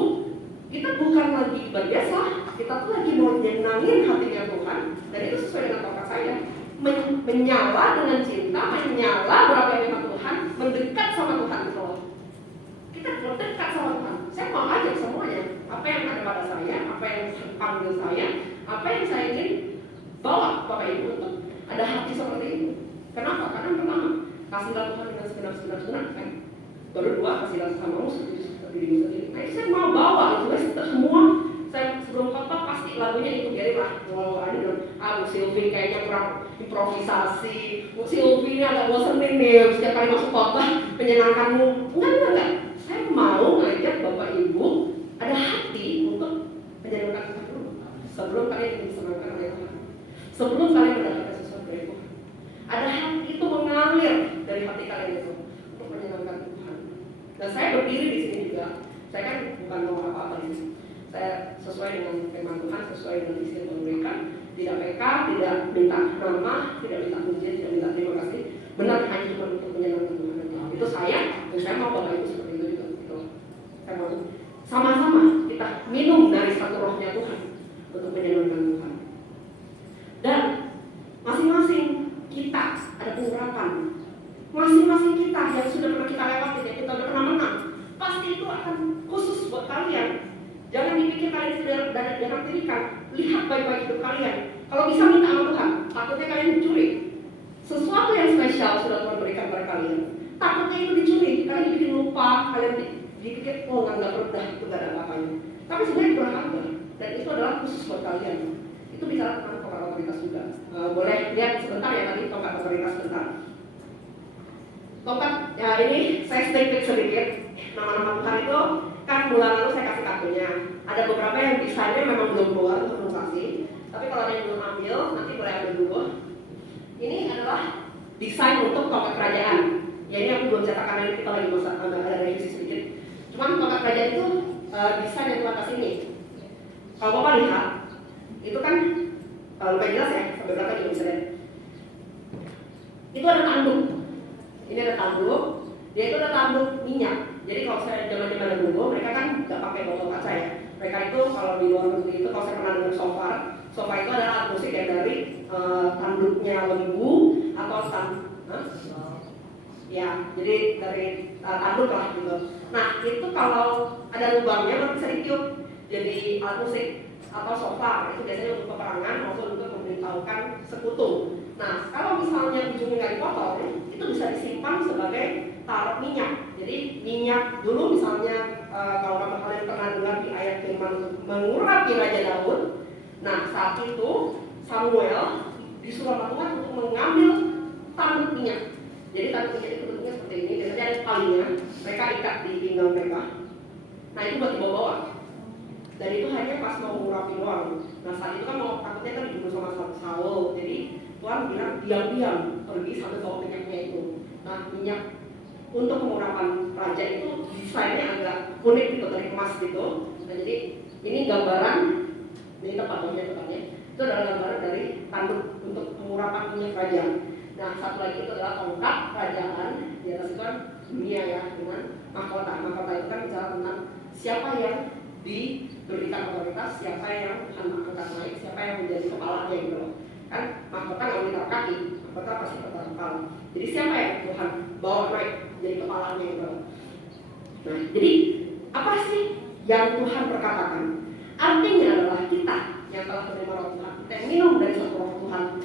kita bukan lagi ibadah biasa, kita tuh lagi mau nyenangin hatinya Tuhan, dan itu sesuai dengan tongkat saya. Menyala dengan cinta, menyala berapa Tuhan, mendekat sama Tuhan gitu. Kita mendekat sama Tuhan. Saya mau ajak semuanya, apa yang ada pada saya, apa yang panggil saya, apa yang saya ingin bawa Bapak Ibu untuk ada hati seperti itu. Kenapa? Karena pertama, kasihlah Tuhan dengan sebenar-benar kan. Baru 2, kasihlah sesamamu seperti dirimu sendiri. Nah, saya mau bawa itu semua. Saya sebelum khotbah pasti lagunya itu biarinlah. Kalau ada Bu Silvi kayaknya kurang improvisasi. Bu Silvi ini agak bosenin nih. Setiap kali masuk khotbah menyenangkanmu. Enggak. Saya mau ngajak Bapak Ibu ada hati untuk menyenangkan Tuhan dulu. Sebelum kalian disenangkan oleh Tuhan. Sebelum kalian mendapatkan sesuatu dari Tuhan. Ada hati itu mengalir dari hati kalian itu untuk menyenangkan Tuhan. Dan saya berdiri di sini juga. Saya kan bukan ngomong apa-apa di sini. Saya sesuai dengan firman Tuhan, sesuai dengan isi yang memberikan, tidak PK, tidak minta nama, tidak minta pujian, tidak minta terima kasih, benar hanya cuma untuk menyenangkan Tuhan. Itu saya, dan saya mau Bapak Ibu seperti itu juga. Gitu. Saya mau sama-sama kita minum dari satu rohnya Tuhan untuk menyenangkan Tuhan. Dan masing-masing kita ada pengurapan. Masing-masing kita yang sudah pernah kita lewati, yang kita udah pernah menang, pasti itu akan khusus buat kalian. Jangan dipikir kalian sudah dirikan. Lihat baik-baik hidup kalian. Kalau bisa minta sama Tuhan, takutnya kalian dicuri. Sesuatu yang spesial sudah Tuhan berikan kepada kalian. Takutnya itu dicuri, kalian dibikin lupa, kalian dipikir nggak berdah, itu nggak ada apa-apanya. Tapi sebenarnya berharga, dan itu adalah khusus buat kalian. Itu bicara tentang tongkat otoritas juga. Boleh lihat sebentar ya tadi tongkat otoritas sebentar. Tongkat, ya ini saya sedikit. Nama-nama Tuhan itu kan bulan lalu saya kasih kartunya. Ada beberapa yang desainnya memang belum keluar untuk belum kasih. Tapi kalau ada yang belum ambil, nanti boleh ambil dulu. Ini adalah desain untuk tongkat kerajaan. Ya ini aku belum cetak karena kita lagi masa ada revisi sedikit. Cuman tongkat kerajaan itu desain yang Tuhan kasih ini. Kalau Bapak lihat, itu kan lupa jelas ya, sampai berapa juga bisa lihat. Itu ada tanduk. Ini ada tanduk. Dia itu ada tanduk minyak. Jadi kalau saya zaman dulu, mereka kan nggak pakai botol kaca ya. Mereka itu kalau di luar negeri itu, kalau saya pernah dengar shofar itu adalah alat musik yang dari tanduknya lembu atau ya, jadi dari tanduk lah gitu. Nah itu kalau ada lubangnya baru bisa ditiup jadi alat musik atau shofar. Itu biasanya untuk peperangan maupun untuk memberitahukan sekutu. Nah kalau misalnya ujungnya nggak dipotong, itu bisa disimpan sebagai taruh minyak. Jadi minyak dulu misalnya kalau kalian pernah dengar di ayat firman mengurapi Raja Daud. Nah saat itu Samuel disuruh sama Tuhan untuk mengambil tanduk minyak. Jadi tanduk minyak itu bentuknya seperti ini. Biasanya ada talinya, mereka ikat di pinggang mereka. Nah itu buat dibawa-bawa. Dan itu hanya pas mau mengurapi doang. Nah saat itu kan mau takutnya kan dibunuh sama Saul. Jadi Tuhan bilang diam-diam pergi sambil bawa minyaknya itu. Nah minyak untuk pengurapan raja itu desainnya agak unik gitu, dari emas gitu. Nah jadi ini gambaran, ini tepatnya itu adalah gambaran dari tanduk untuk pengurapan minyak raja. Nah satu lagi itu adalah tongkat kerajaan. Di atas itu kan dunia ya, dengan mahkota. Mahkota itu kan bicara tentang siapa yang diberikan otoritas, siapa yang Tuhan angkat naik, siapa yang menjadi kepalanya gitu loh. Kan mahkota nggak ditaruh kaki, mahkota pasti tertaruh kepala. Jadi siapa yang Tuhan bawa naik jadi kepalanya gitu loh. Nah jadi apa sih yang Tuhan perkatakan? Artinya adalah kita yang telah menerima roh Tuhan, kita yang minum dari suatu roh Tuhan.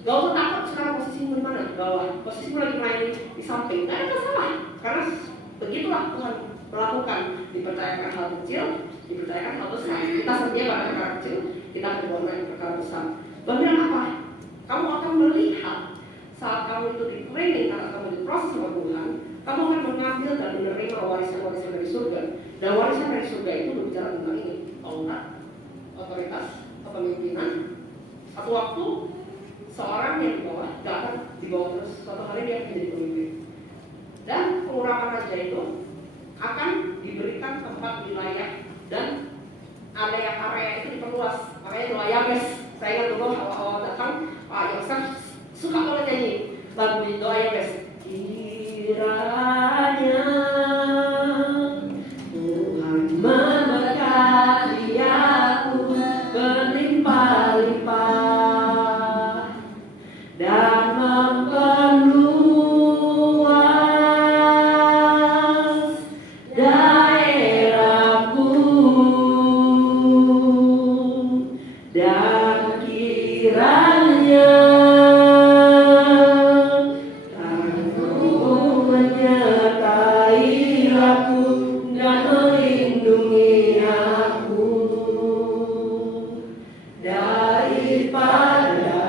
Gak usah takut sekarang posisimu di mana, di bawah, posisimu lagi melayani di samping. Nah itu salah, karena begitulah Tuhan melakukan. Dipercayakan hal kecil, dipercayakan hal besar. Kita setia pada perkara kecil, kita akan dibawa naik perkara besar. Benar apa? Kamu akan melihat saat kamu itu di training, saat kamu diproses sama Tuhan, kamu akan mengambil dan menerima warisan-warisan dari surga. Dan warisan dari surga itu berbicara tentang ini, tongkat, otoritas, kepemimpinan. Satu waktu seorang yang di bawah gak akan dibawa terus, suatu hari dia menjadi pemimpin. Dan pengurapan raja itu akan diberikan tempat wilayah dan area itu diperluas. Makanya doa Yabes, saya ingat dulu awal-awal datang Pak Yosef suka banget nyanyi lagu di doa Yabes. Kiranya Tuhan memberkati aku berlimpah-limpah dan memperluas daerahku, dan kiranya Tuhan menyertai aku dan melindungi aku daripada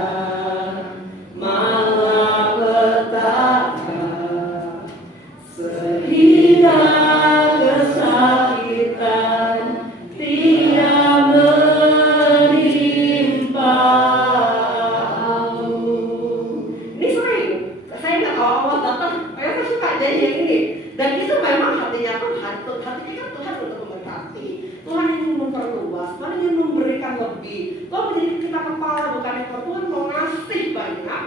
malapetaka sehingga kesakitan tidak menimpa aku. Ini sering, saya nggak awal datang, saya suka nyanyi yang ini. Dan itu memang hatinya Tuhan, hatinya Tuhan untuk memberkati. Tuhan ingin memperluas, Tuhan ingin memberikan lebih. Tuhan menjadi kita kepala bukan ekor. Tuhan mau ngasih banyak.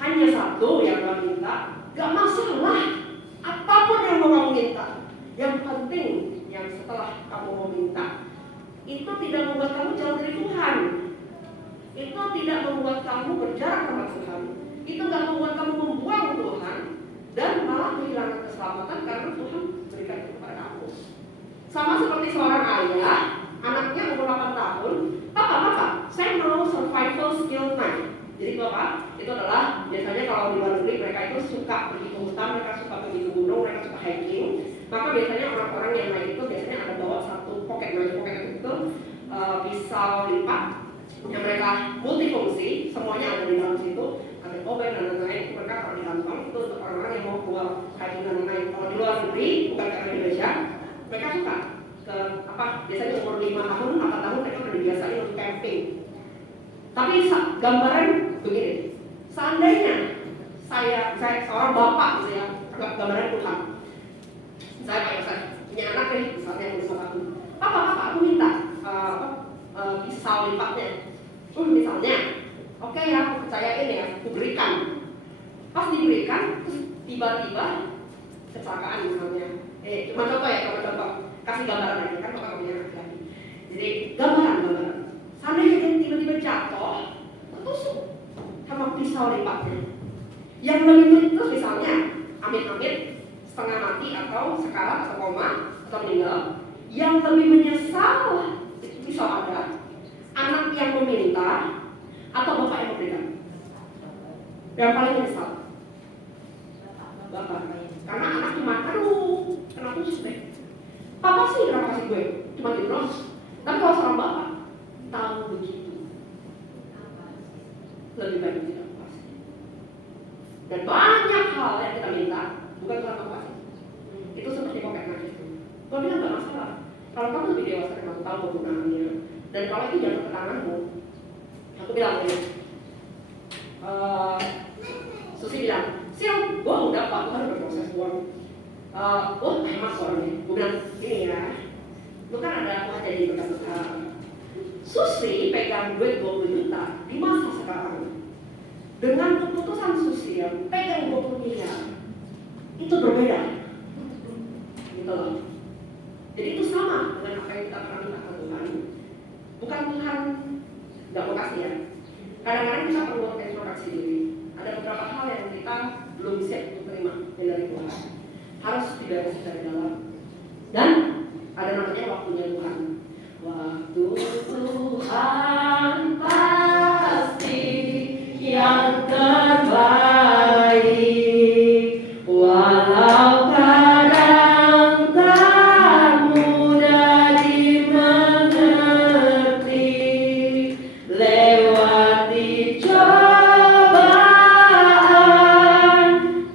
Hanya satu yang Tuhan minta, gak masalah. Apapun yang mau kamu minta, yang penting yang setelah kamu mau minta, itu tidak membuat kamu jauh dari Tuhan. Itu tidak membuat kamu berjarak sama Tuhan. Itu gak membuat kamu membuang Tuhan dan malah kehilangan keselamatan karena Tuhan berikan itu kepada kamu. Sama seperti seorang ayah, anaknya umur 8 tahun, Papa, saya mau survival skill night. Jadi Bapak, itu adalah biasanya kalau di luar negeri mereka itu suka pergi ke hutan, mereka suka pergi ke gunung, mereka suka hiking. Maka biasanya orang-orang yang naik itu biasanya ada bawa satu pocket itu pisau lipat yang mereka multifungsi, semuanya ada di dalam situ. Ada obeng dan lain-lain, itu mereka taruh di kantong. Itu untuk orang-orang yang mau keluar hiking dan lain-lain. Kalau di luar negeri, bukan karena Indonesia, mereka suka ke biasanya umur 5 tahun, 8 tahun mereka udah dibiasain untuk camping. Tapi gambaran begini, seandainya saya seorang bapak gitu ya, gambaran Tuhan. Saya punya anak nih, misalnya yang besar aku. Papa, aku minta pisau lipatnya. Misalnya, oke ya, aku percayain ya, aku berikan. Pas diberikan, terus tiba-tiba kecelakaan misalnya. Cuma contoh. Kasih gambaran aja kan, Bapak punya anak lagi. Jadi gambaran. Seandainya dia tiba-tiba jatuh, tertusuk sama pisau lipatnya. Yang lebih terus misalnya, amit-amit setengah mati atau sekarat atau koma atau meninggal. Yang lebih menyesal itu bisa ada anak yang meminta atau bapak yang memberikan. Yang paling menyesal bapak, karena anak cuma aduh kena tusuk deh. Papa sih kenapa kasih gue cuma gitu. Tapi kalau seorang bapak tahu begitu, lebih baik tidak pasti. Dan banyak hal yang kita minta bukan Tuhan yang pasti. Itu seperti kopek anak itu. Tuhan bilang nggak masalah. Kalau kamu lebih dewasa dan kamu tahu penggunaannya, dan kalau itu jatuh ke tanganmu, aku bilang ini. Susi bilang, Sil, gue udah Pak, Tuhan udah proses uang. Hemat orangnya. Gue bilang, ini ya, lu kan ada apa jadi berkat-berkat. Susi pegang duit 20 juta di masa sekarang. Dengan keputusan Susi yang pegang 20 miliar, itu berbeda. Gitu loh. Jadi itu sama dengan apa yang kita pernah minta ke Tuhan. Bukan Tuhan gak mau kasih ya. Kadang-kadang kita perlu introspeksi diri. Ada beberapa hal yang kita belum siap untuk terima dari Tuhan. Harus diberesin dari dalam. Dan ada namanya waktunya Tuhan. Waktu Tuhan pasti yang terbaik. Walau kadang tak mudah dimengerti, lewati cobaan,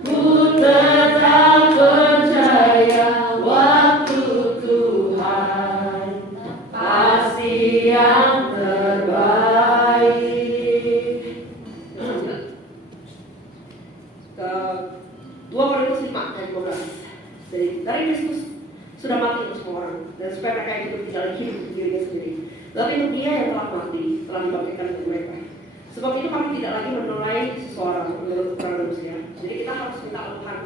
ku tetap percaya waktu Tuhan pasti yang terbaik. Ke 2 Korintus 5 ayat 12. Dari Kristus sudah mati untuk semua orang, dan supaya mereka hidup tidak lagi hidup untuk dirinya sendiri, tapi untuk Dia yang telah mati, telah dibangkitkan untuk mereka. Sebab itu kami tidak lagi menilai seseorang menurut ukuran manusia. Jadi kita harus minta Tuhan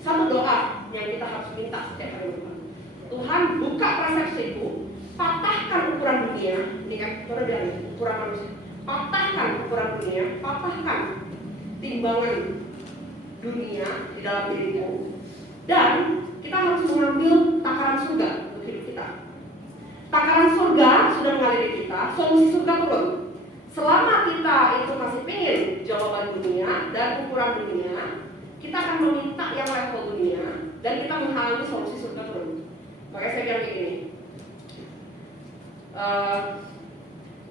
satu doa yang kita harus minta setiap hari Tuhan. Tuhan buka persepsiku, patahkan ukuran dunia. Ini kan kita bilang ukuran manusia. Patahkan ukuran dunia, patahkan timbangan dunia di dalam dirimu. Dan kita harus mengambil takaran surga untuk hidup kita. Takaran surga sudah mengaliri kita, solusi surga turun. Selama kita itu masih pengen jawaban dunia dan ukuran dunia, kita akan meminta yang level dunia dan kita menghalangi solusi surga turun. Makanya saya bilang kayak gini.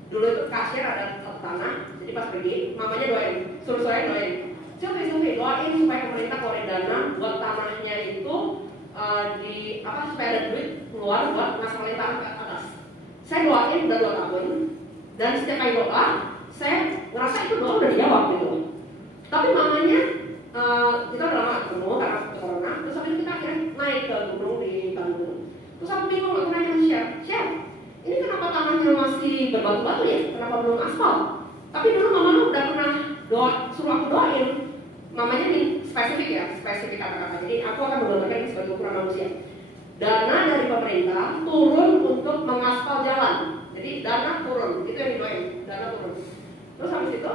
Dulu itu kasir ada tanah, jadi pas pergi, mamanya doain, suruh saya doain. Coba doain supaya pemerintah keluarin dana buat tanahnya itu supaya ada duit keluar buat masalahnya tanah ke atas. Saya doain udah 2 tahun, dan setiap kali doa, saya ngerasa itu doa udah dijawab gitu. Tapi mamanya, kita udah lama ketemu karena corona, terus habis kita akhirnya naik ke gunung di Bandung. Terus aku bingung, aku nanya ke Chef, ini kenapa tanahnya masih berbatu-batu ya? Kenapa belum aspal? Tapi dulu mama lu udah pernah suruh aku doain. Mamanya nih spesifik kata-kata. Jadi aku akan menggambarkan ini sebagai ukuran manusia. Dana dari pemerintah turun untuk mengaspal jalan. Jadi dana turun, itu yang didoain, dana turun. Terus habis itu,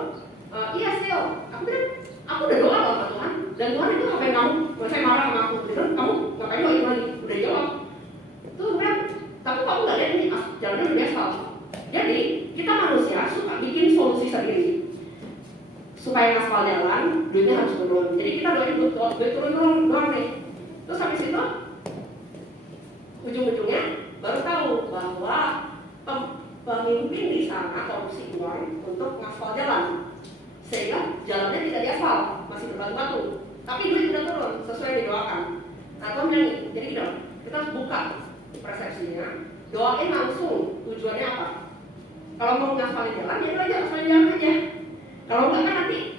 iya Sil, aku bilang, aku udah doa loh sama Tuhan. Dan Tuhan itu ngapain kamu? Saya marah sama aku, bilang, kamu ngapain doain lagi? Udah jawab. Terus kan, tapi kamu nggak lihat nih, jalannya udah aspal. Jadi kita manusia suka bikin solusi sendiri. Supaya aspal jalan, duitnya harus turun. Jadi kita doain duit turun doang nih. Terus habis itu, ujung-ujungnya baru tahu bahwa pemimpin di sana korupsi uang untuk mengaspal jalan, sehingga jalannya tidak diaspal, masih berbatu-batu. Tapi duit sudah turun sesuai yang didoakan. Nah, Tuhan bilang nih, jadi kita harus buka persepsinya, doain langsung tujuannya apa. Kalau mau ngaspalin jalan, ya udah aja aspalin jalan aja. Kalau enggak kan nanti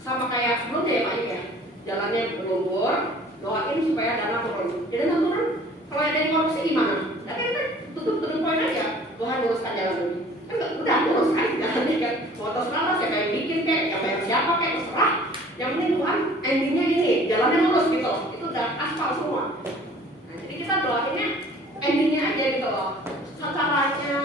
sama kayak sebelumnya ya Pak ya, jalannya berlumpur, doain supaya dana turun. Jadi dana turun, kalau ada yang korupsi gimana? Nah, kan tutup poin aja, Tuhan luruskan jalan ini. Kan udah lurus kan jalannya kan. Mau terserah siapa yang bikin kayak, yang bayar siapa kayak terserah. Yang penting Tuhan endingnya gini, jalannya lurus gitu loh. Itu udah aspal semua. Nah, jadi kita doainnya endingnya aja gitu loh. caranya,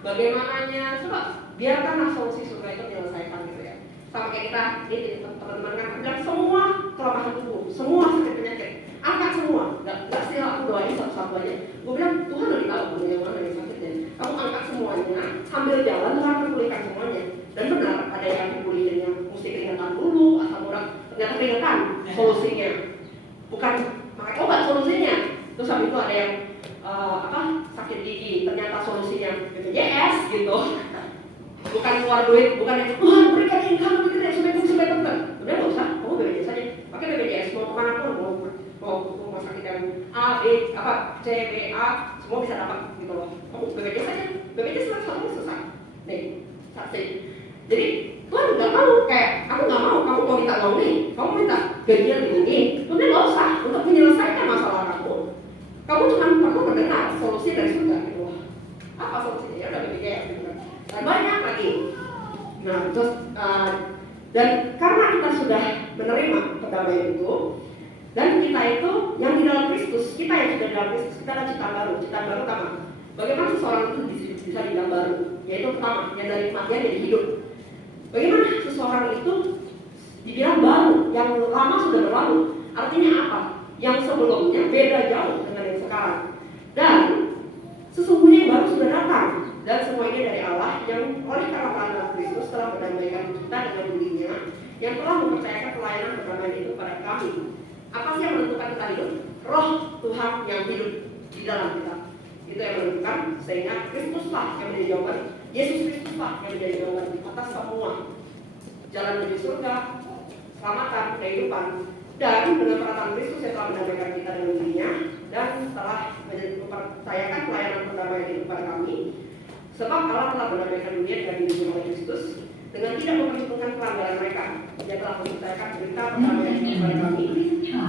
bagaimananya, coba biarkanlah solusi surga itu menyelesaikan gitu ya. Sama kayak kita, ini teman-teman kan bilang semua kelemahan tubuh, semua sakit penyakit, angkat semua, nggak sih aku doain satu-satu aja. Gue bilang Tuhan lebih tahu yang mana yang sakitnya. Kamu angkat semuanya, sambil jalan Tuhan akan pulihkan semuanya. Dan benar ada yang dipulihinnya mesti keringetan dulu, asam urat ternyata keringetan solusinya, bukan pakai obat solusinya. Terus habis itu ada yang sakit gigi, ternyata solusinya BPJS gitu. Bukan keluar duit, bukan yang Tuhan berikan income lebih gede supaya benar. Udah nggak usah, kamu BPJS aja, pakai BPJS mau kemana pun, mau rumah sakit yang A, B, C, B, A, semua bisa dapat gitu loh. Kamu BPJS aja, BPJS satu selesai. Nih, saksi. Jadi Tuhan nggak mau kayak aku nggak mau kamu mau minta uang nih, kamu minta gajian tinggi, udah nggak usah untuk menyelesaikan masalah kamu. Kamu cuma perlu mendengar solusi dari surga gitu. Apa solusinya? Ya udah BPJS gitu kan. Dan banyak lagi. Nah terus dan karena kita sudah menerima perdamaian itu dan kita itu yang di dalam Kristus, kita yang sudah di dalam Kristus, kita ada ciptaan baru. Ciptaan baru apa? Bagaimana seseorang itu bisa dibilang baru? Yaitu pertama, yang dari kematian jadi hidup. Bagaimana seseorang itu dibilang baru, yang lama sudah berlalu? Artinya apa? Yang sebelumnya beda jauh dengan yang sekarang. Dan sesungguhnya yang baru sudah datang. Dan semua ini dari Allah yang oleh karena Allah Kristus telah mendamaikan kita dengan dirinya, yang telah mempercayakan pelayanan perdamaian itu pada kami. Apa sih yang menentukan kita hidup? Roh Tuhan yang hidup di dalam kita. Itu yang menentukan, sehingga Kristuslah yang menjadi jawaban. Yesus Kristuslah yang menjadi jawaban atas semua jalan menuju surga, keselamatan, kehidupan. Dan dengan perkataan Kristus yang telah mendamaikan kita dengan dirinya dan telah mempercayakan pelayanan perdamaian itu kepada kami. Sebab Allah telah mendamaikan dunia dengan dirinya oleh Kristus dengan tidak memperhitungkan pelanggaran mereka. Dia telah mempercayakan berita perdamaian itu kepada kami.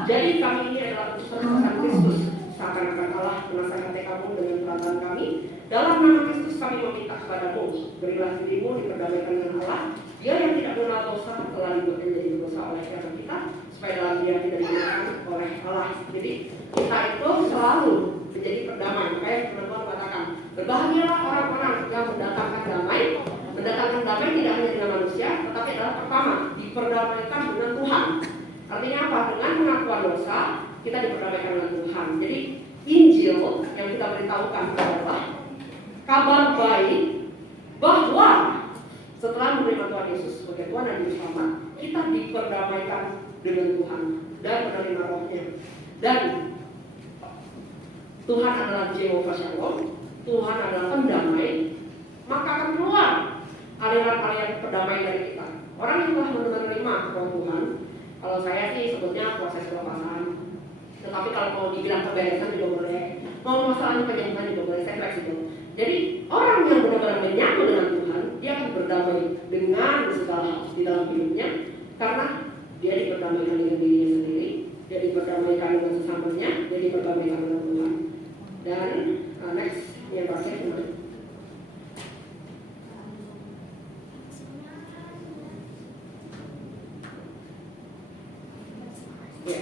Jadi kami ini adalah utusan Kristus. Seakan-akan Allah menasihati kamu dengan perkataan kami. Dalam nama Kristus kami meminta kepadamu, berilah dirimu diperdamaikan dengan Allah. Dia yang tidak mengenal dosa telah dibuat menjadi dosa oleh karena kita, supaya dalam dia tidak digunakan oleh Allah. Jadi kita itu selalu menjadi perdamai. Makanya Tuhan mengatakan, berbahagialah orang-orang yang mendatangkan damai. Mendatangkan damai tidak hanya dengan manusia, tetapi adalah pertama diperdamaikan dengan Tuhan. Artinya apa? Dengan pengakuan dosa kita diperdamaikan dengan Tuhan. Jadi Injil yang kita beritahukan adalah kabar baik bahwa setelah menerima Tuhan Yesus sebagai Tuhan dan Juru Selamat, kita diperdamaikan dengan Tuhan dan menerima Roh-Nya. Dan Tuhan adalah Jehovah Shalom, Tuhan adalah pendamai, maka akan keluar aliran-aliran perdamaian dari kita. Orang yang telah menerima Roh Tuhan, kalau saya sih sebutnya proses kelepasan. Tetapi kalau mau dibilang keberesan juga boleh, mau masalahnya penyembuhan juga boleh, saya fleksibel. Jadi orang yang benar-benar menyatu dengan Tuhan, dia akan berdamai dengan segala hal di dalam hidupnya, karena dia diperdamaikan dengan dirinya sendiri, dia diperdamaikan dengan sesamanya, dia diperdamaikan dengan Tuhan. Dan next yang terakhir gimana? Ya.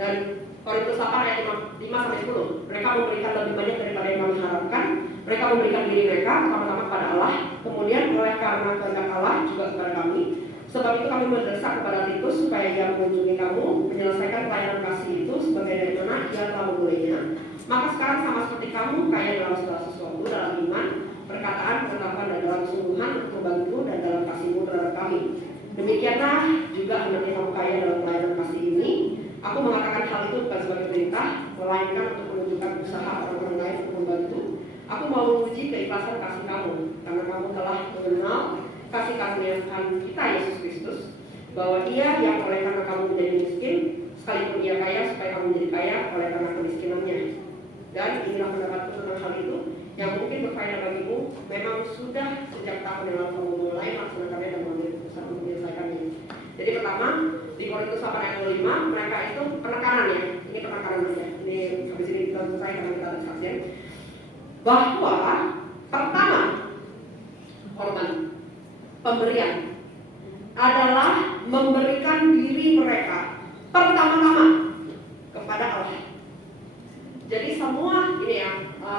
Dan Korintus 8 ayat 5-10, mereka memberikan lebih banyak daripada yang kami harapkan. Mereka memberikan diri mereka pertama-tama kepada Allah, kemudian oleh karena kehendak Allah juga kepada kami. Sebab itu kami mendesak kepada Titus supaya ia mengunjungi kamu, menyelesaikan pelayanan kasih itu sebagai dari mana ia telah memulainya. Maka sekarang sama seperti kamu, kaya dalam segala sesuatu, dalam iman, perkataan, pengetahuan, dan dalam sungguhan untuk membantu dan dalam kasihmu terhadap kami. Demikianlah juga hendaknya kamu kaya dalam pelayanan kasih ini. Aku mengatakan hal itu bukan sebagai perintah, melainkan untuk menunjukkan usaha orang-orang lain untuk membantu. Aku mau menguji keikhlasan kasih kamu, karena kamu telah mengenal kasih karunia Tuhan kita Yesus Kristus, bahwa Ia yang oleh karena kamu menjadi miskin, sekalipun Ia kaya supaya kamu menjadi kaya oleh karena kemiskinannya. Dan inilah pendapatku tentang hal itu, yang mungkin berfaedah bagimu. Memang sudah sejak tahun yang lalu kamu mulai melaksanakannya dan mengambil keputusan untuk menyelesaikannya. Jadi pertama di Korintus 8 ayat 25 mereka itu penekanan ya, ini penekanan saja. Ini habis ini kita selesai karena kita ada saksian bahwa pertama korban pemberian adalah memberikan diri mereka pertama-tama kepada Allah. Jadi semua ini ya,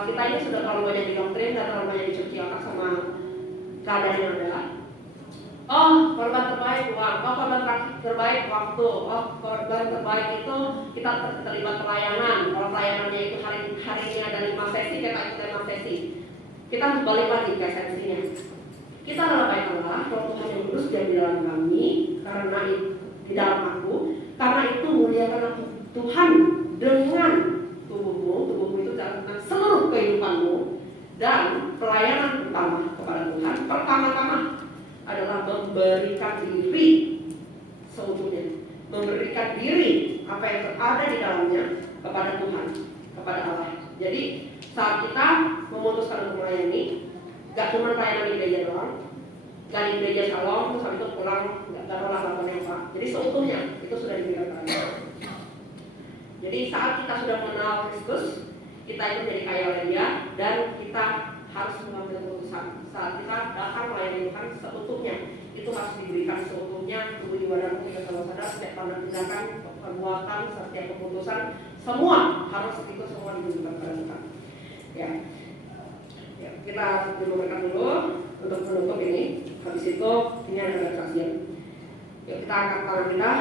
kita ini sudah terlalu banyak didoktrin dan terlalu banyak dicuci otak sama keadaan yang ada. Oh, korban terbaik uang, oh korban terbaik waktu, oh korban terbaik itu kita terlibat pelayanan. Kalau pelayanannya itu hari ini ada 5 sesi, kita ikut 5 sesi. Kita harus balik lagi ke esensinya. Kita adalah baik Allah, kalau Tuhan yang kudus dia di dalam kami, karena itu di dalam aku, karena itu muliakan aku Tuhan dengan tubuhmu itu dalam seluruh kehidupanmu, dan pelayanan utama kepada Tuhan pertama-tama adalah memberikan diri seutuhnya, memberikan diri apa yang ada di dalamnya kepada Tuhan, kepada Allah. Jadi saat kita memutuskan untuk melayani, gak cuma pelayanan di gereja doang, gak di gereja Shalom terus habis itu pulang gak olah yang Pak. Jadi seutuhnya itu sudah diberikan kepada. Jadi saat kita sudah mengenal Kristus, kita itu menjadi kaya oleh Dia, dan kita harus mengambil keputusan. Saat kita datang melayani Tuhan seutuhnya, itu harus diberikan seutuhnya, tubuh jiwa dan roh kita kalau sadar, setiap tindakan, perbuatan, setiap keputusan, semua harus itu semua diberikan kepada Tuhan. Ya, kita berdoa dulu untuk menutup ini. Habis itu ini adalah kesaksian. Yuk kita angkat tangan kita.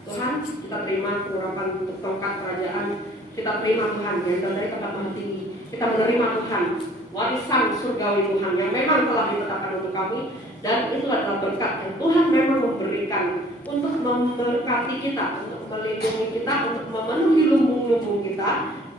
Tuhan, kita terima pengurapan untuk tongkat kerajaan. Kita terima Tuhan yang dari tempat Maha Tinggi. Kita menerima Tuhan warisan surgawi Tuhan yang memang telah ditetapkan untuk kami, dan itu adalah berkat yang Tuhan memang memberikan untuk memberkati kita, untuk melindungi kita, untuk memenuhi lumbung-lumbung kita,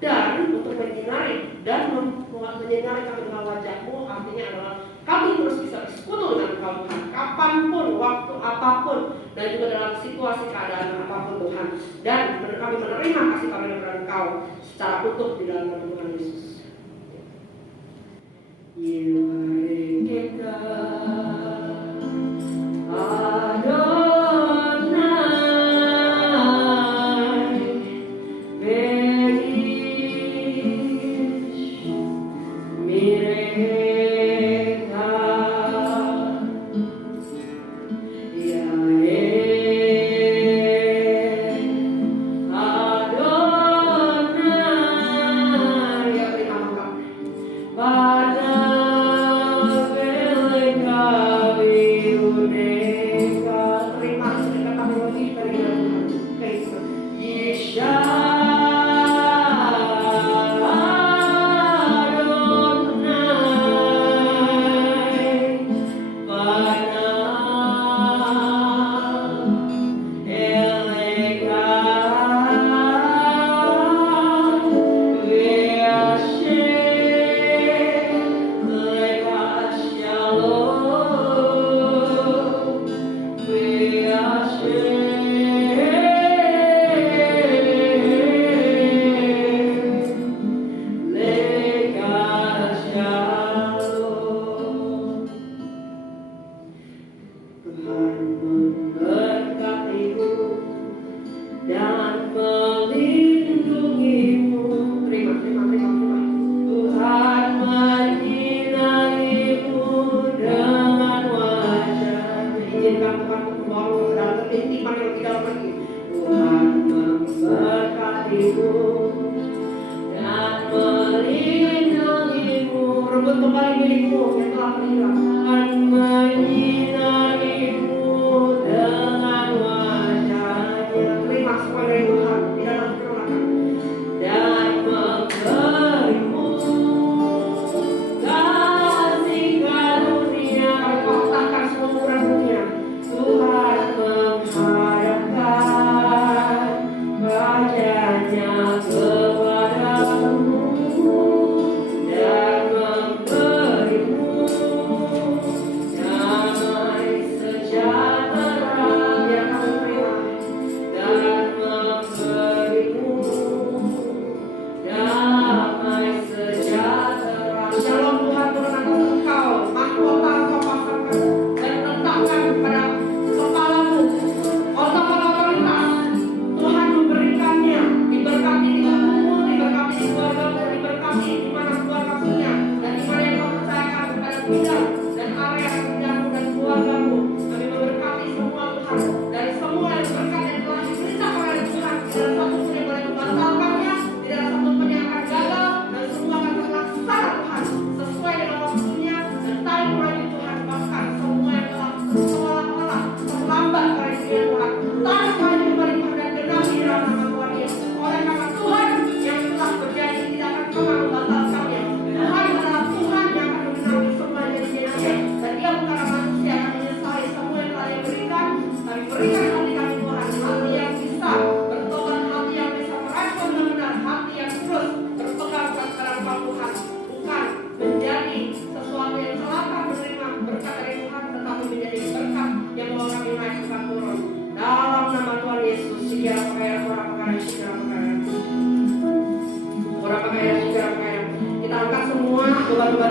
dan untuk menyinari dan menyinari kami dengan wajah-Mu. Artinya adalah kami terus bisa bersekutu dengan Engkau Tuhan, kapanpun, waktu apapun, dan juga dalam situasi keadaan apapun Tuhan. Dan kami menerima kasih karunia dari Engkau secara utuh di dalam nama Tuhan Yesus.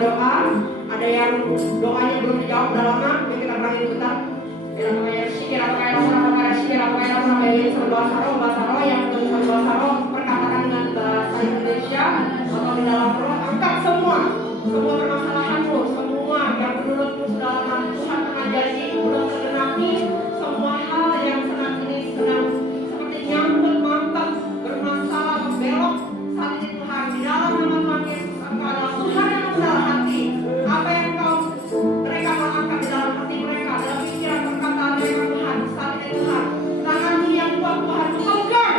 doa. Ada yang doanya belum dijawab udah lama, yuk kita ulangin bentar. Yang namanya sikir apa yang sampai bahasa roh yang tulisan bahasa roh perkataan dengan bahasa Indonesia atau di dalam roh, angkat semua permasalahanmu, semua yang menurutmu sudah lama Tuhan pernah janji belum tergenapi, semua hal yang saat ini sedang seperti nyangkut mantap bermasalah membelok saat ini Tuhan di dalam nama Tuhan Yesus, Engkau adalah Tuhan yang mengenal hati. Apa yang mereka maafkan di dalam hati mereka, dalam pikiran perkataan mereka Tuhan, saat ini Tuhan tangan yang kuat Tuhan memegang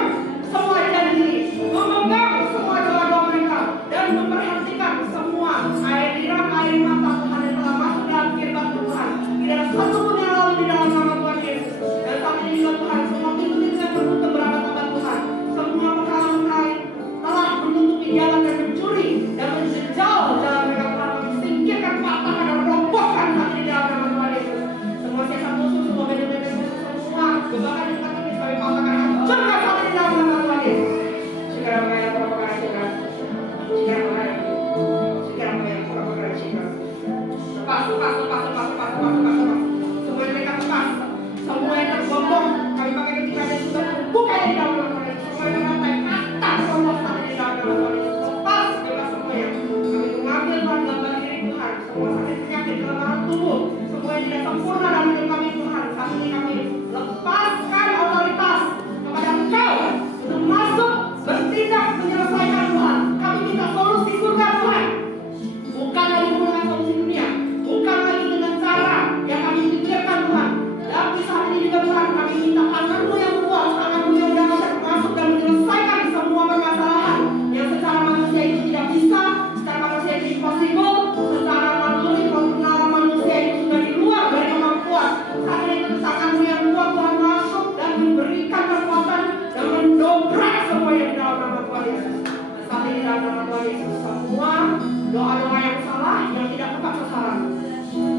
semua janji, memegang semua doa-doa mereka dan memperhatikan semua air mata Tuhan yang telah masuk dalam firman Tuhan. Tidak ada satu pun yang lalu di dalam nama Tuhan Yesus. Dan saat ini juga Tuhan, semua pintu-pintu yang tertutup berabad-abad Tuhan, semua penghalang-penghalang telah menutupi jalan dan mencuri dan menjejal jalan mereka Tuhan, singkirkan, patahkan dan robohkan saat ini dalam nama Tuhan Yesus. Semua siasat musuh, semua beda-beda musuh, semua jebakan yang kami kami patahkan, hancurkan saat ini dalam nama Tuhan Yesus. Sekarang saya pura-pura sekarang. Lepas. Semua yang mereka lepas, semua yang tergobong, kami pakai ketika dia sudah buka di dalam nama Tuhan Yesus. Semua yang rantai atas semua saat ini dalam nama Tuhan Yesus. Lepas bebas semuanya. Kami mengambil Tuhan gambar diri Tuhan, semua sakit penyakit kelemahan tubuh, semua yang tidak sempurna dalam hidup kami Tuhan. Saat ini kami lepaskan otoritas kepada Engkau untuk masuk bertindak menyelesaikan Tuhan. Kami minta solusi surga Tuhan, bukan lagi menggunakan solusi dunia, bukan lagi dengan cara yang kami pikirkan Tuhan. Tapi saat ini juga Tuhan, kami minta tangan-Mu yang kuat, tangan-Mu yang dapat masuk dan menyelesaikan semua permasalahan yang secara manusia itu tidak bisa, secara manusia itu impossible, secara naluri nalar manusia itu sudah di luar dari kemampuan. Saat ini tangan-Mu yang kuat Tuhan masuk dan memberikan kekuatan dan mendobrak semua yang di dalam nama Tuhan Yesus. Dan saat ini dalam nama Tuhan Yesus, semua doa-doa yang salah, yang tidak tepat sasaran,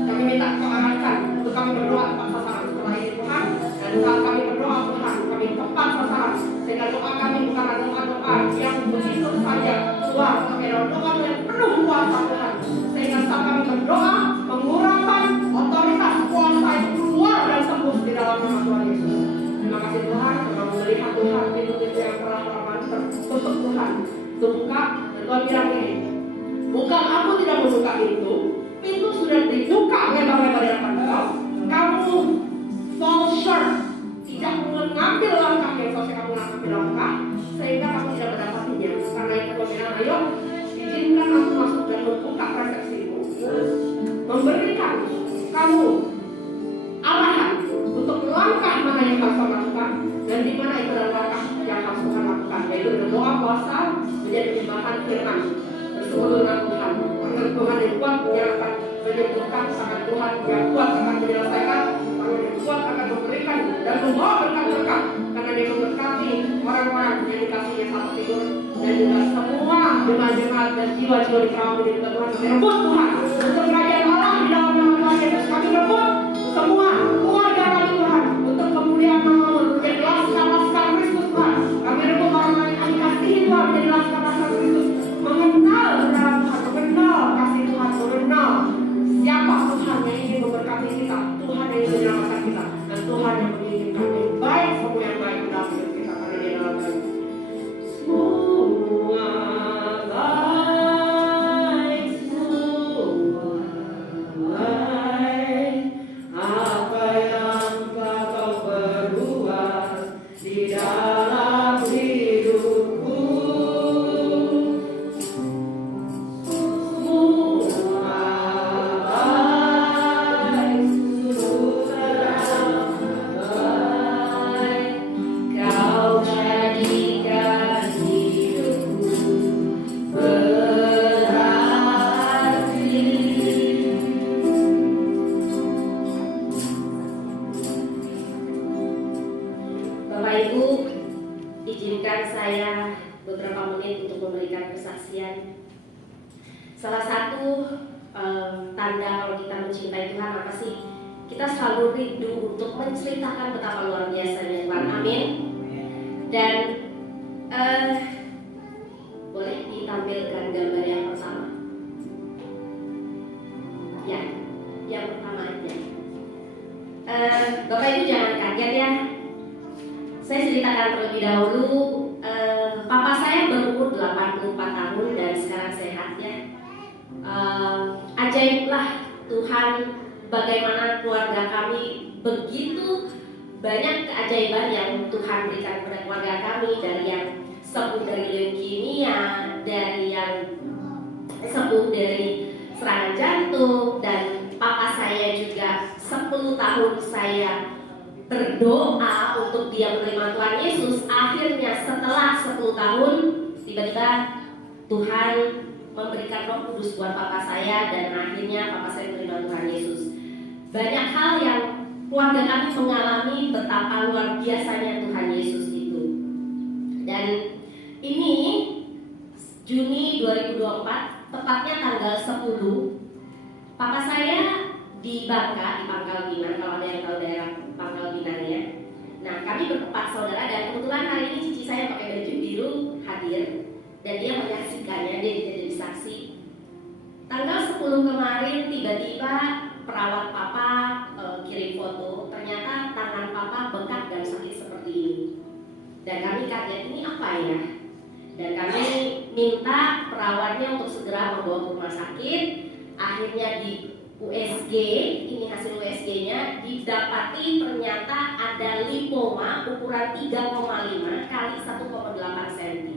kami minta Kau arahkan untuk kami berdoa tepat sasaran setelah ini Tuhan. Dan saat kami berdoa Tuhan, kami tepat sasaran, sehingga doa kami bukanlah doa-doa yang begitu saja keluar, tapi doa yang penuh kuasa Tuhan. Sehingga saat kami berdoa, pengurapan otoritas kuasa itu keluar dan tembus di dalam nama Tuhan Yesus. Terima kasih Tuhan, karena melihat Tuhan pintu-pintu yang telah lama tertutup Tuhan, terbuka. Dan Tuhan bilang ini, bukan aku tidak membuka pintu sudah dibuka lebar-lebar di depan kau. Kamu fall short, tidak mengambil langkah yang seharusnya kamu ambil langkah, sehingga kamu tidak mendapatinya. Karena itu Tuhan bilang, ayo izinkan aku masuk dan membuka persepsimu, memberikan kamu arahan untuk langkah mana yang harus kau lakukan dan di mana itu adalah langkah yang harus Tuhan lakukan, yaitu berdoa, puasa, menjadi penyembahan firman, bersekutu dengan Tuhan. Tangan Tuhan yang kuat yang akan menyembuhkan, tangan Tuhan yang kuat akan menyelesaikan, tangan yang kuat akan memberikan dan membawa berkat-berkat, karena Dia memberkati orang-orang yang dikasihi satu tidur, dan juga semua jemaat-jemaat dan jiwa-jiwa di kaum ini Tuhan. Kami rebut Tuhan untuk kerajaan Allah di dalam nama Tuhan Yesus. Kami rebut semua keluarga kami Tuhan untuk kemuliaan nama-Mu, menjadi laskar-laskar Kristus Tuhan. Kami rebut orang-orang yang kami kasihi Tuhan menjadi laskar-laskar Kristus, mengenal dalam Tuhan, mengenal kasih Tuhan, mengenal siapa Tuhan yang ingin memberkati kita, Tuhan yang ingin menyelamatkan kita, dan Tuhan yang menginginkan yang baik, semua yang baik dalam hidup kita, karena Dia adalah baik. Semua baik, apa yang Kau berbuat di dalam hidupku. Bapak Ibu, izinkan saya beberapa menit untuk memberikan kesaksian. Salah satu tanda kalau kita mencintai Tuhan apa sih? Kita selalu rindu untuk menceritakan betapa luar biasanya Tuhan. Amin. Dan boleh ditampilkan gambar yang pertama. Bapak Ibu jangan kaget ya. Saya ceritakan terlebih dahulu. Papa saya berumur 84 tahun dan sekarang sehat ya. Ajaiblah Tuhan, bagaimana keluarga kami begitu banyak keajaiban yang Tuhan berikan kepada keluarga kami, dari yang sembuh dari leukemia, dari yang sembuh dari serangan jantung, dan papa saya juga 10 tahun saya berdoa untuk dia menerima Tuhan Yesus. Akhirnya setelah 10 tahun tiba-tiba Tuhan memberikan Roh Kudus buat papa saya, dan akhirnya papa saya menerima Tuhan Yesus. Banyak hal yang keluarga kami mengalami betapa luar biasanya Tuhan Yesus itu. Dan ini Juni 2024, tepatnya tanggal 10, papa saya di Bangka, di Pangkal Pinang, kalau ada yang tahu daerah Pangkal Pinang ya. Nah, kami berempat saudara, dan kebetulan hari ini cici saya pakai baju biru hadir, dan dia menyaksikannya, dia jadi saksi. Tanggal 10 kemarin tiba-tiba perawat papa kirim foto, ternyata tangan papa bengkak dan sakit seperti ini. Dan kami kaget, ini apa ya? Dan kami minta perawatnya untuk segera membawa ke rumah sakit. Akhirnya di USG, ini hasil USG-nya, didapati ternyata ada lipoma ukuran 3,5 kali 1,8 cm.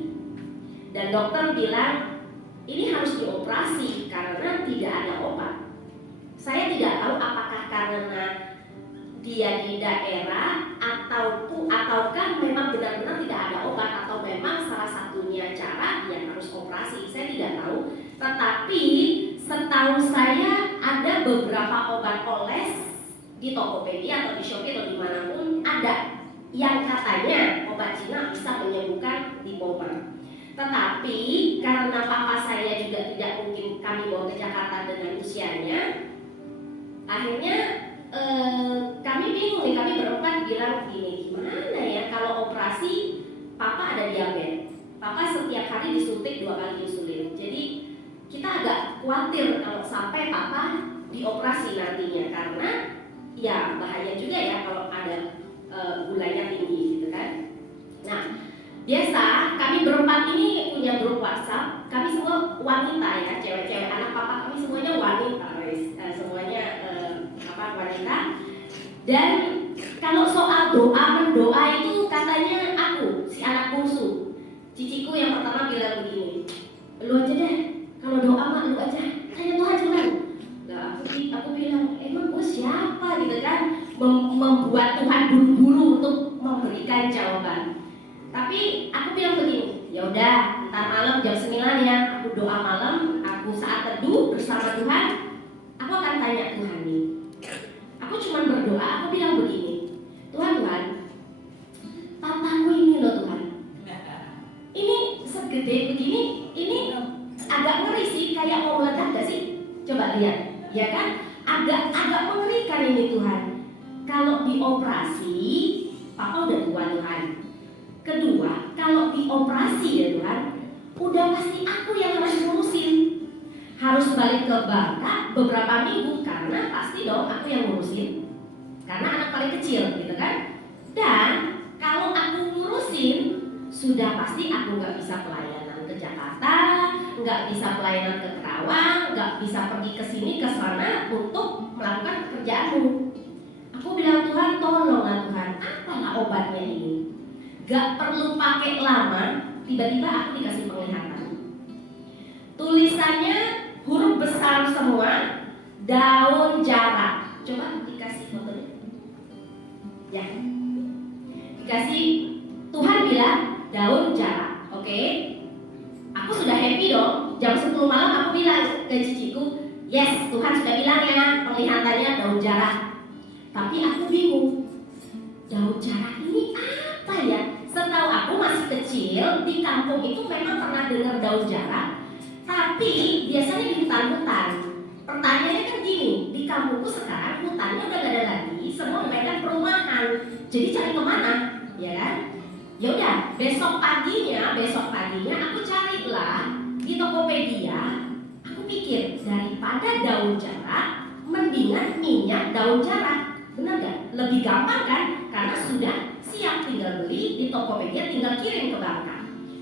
Dan dokter bilang ini harus dioperasi karena tidak ada obat. Saya tidak tahu apakah karena dia di daerah ataukah memang benar-benar tidak ada obat, atau memang salah satunya cara yang harus operasi. Saya tidak tahu. Tetapi setahu saya ada beberapa obat oles di Tokopedia atau di Shopee atau dimanapun ada yang katanya obat Cina bisa menyembuhkan lipoma. Tetapi karena papa saya juga tidak mungkin kami bawa ke Jakarta dengan usianya, akhirnya kami bingung nih, kami berempat bilang gini, gimana ya kalau operasi, papa ada diabetes, papa setiap hari disuntik 2 kali insulin, jadi kita agak khawatir kalau sampai papa dioperasi nantinya, karena ya bahaya juga ya kalau ada gulanya tinggi gitu kan. Nah, biasa kami berempat ini punya grup WhatsApp, kami semua wanita ya, cewek-cewek, anak papa kami semuanya wanita, semuanya wanita. Dan kalau soal mendoa itu katanya aku, si anak bungsu, ciciku yang pertama bilang begini, lu aja deh, kalau doa mah lu aja, tanya Tuhan cuman. Nah, aku bilang, emang gue siapa gitu kan, membuat Tuhan buru-buru untuk memberikan jawaban. Tapi aku bilang begini, ya udah, ntar malam jam 9 ya, aku doa malam, aku saat teduh bersama Tuhan, aku akan tanya Tuhan nih. Aku cuma berdoa, aku bilang begini, Tuhan, papamu ini loh Tuhan, ini segede begini, ini agak ngeri sih, kayak mau meledak gak sih? Coba lihat, ya kan? Agak mengerikan ini Tuhan. Kalau dioperasi, papa udah tua Tuhan. Kedua, kalau dioperasi ya Tuhan, udah pasti aku yang harus ngurusin. Harus balik ke Bangka beberapa minggu, karena pasti dong aku yang ngurusin, karena anak paling kecil gitu kan. Dan kalau aku ngurusin, sudah pasti aku nggak bisa pelayanan ke Jakarta, nggak bisa pelayanan ke Kerawang, nggak bisa pergi ke sini ke sana untuk melakukan pekerjaanmu. Aku bilang, Tuhan tolonglah Tuhan, apalah obatnya ini? Gak perlu pakai lama, tiba-tiba aku dikasih penglihatan. Tulisannya huruf besar semua, daun jarak. Coba dikasih fotonya. Ya, dikasih. Tuhan bilang daun jarak. Oke. Aku sudah happy dong. Jam 10 malam aku bilang ke ciciku, yes, Tuhan sudah bilang ya, penglihatannya daun jarak. Tapi aku bingung, daun jarak ini apa ya? Setahu aku masih kecil, di kampung itu memang pernah dengar daun jarak, tapi biasanya di hutan-hutan. Pertanyaannya kan gini, di kampungku sekarang hutannya udah gak ada lagi, semua mereka perumahan. Jadi cari kemana? Ya kan? Ya udah, besok paginya aku carilah di Tokopedia. Aku pikir daripada daun jarak, mendingan minyak daun jarak. Benar nggak? Lebih gampang kan? Karena sudah siap, tinggal beli di Tokopedia, tinggal kirim ke Bangka.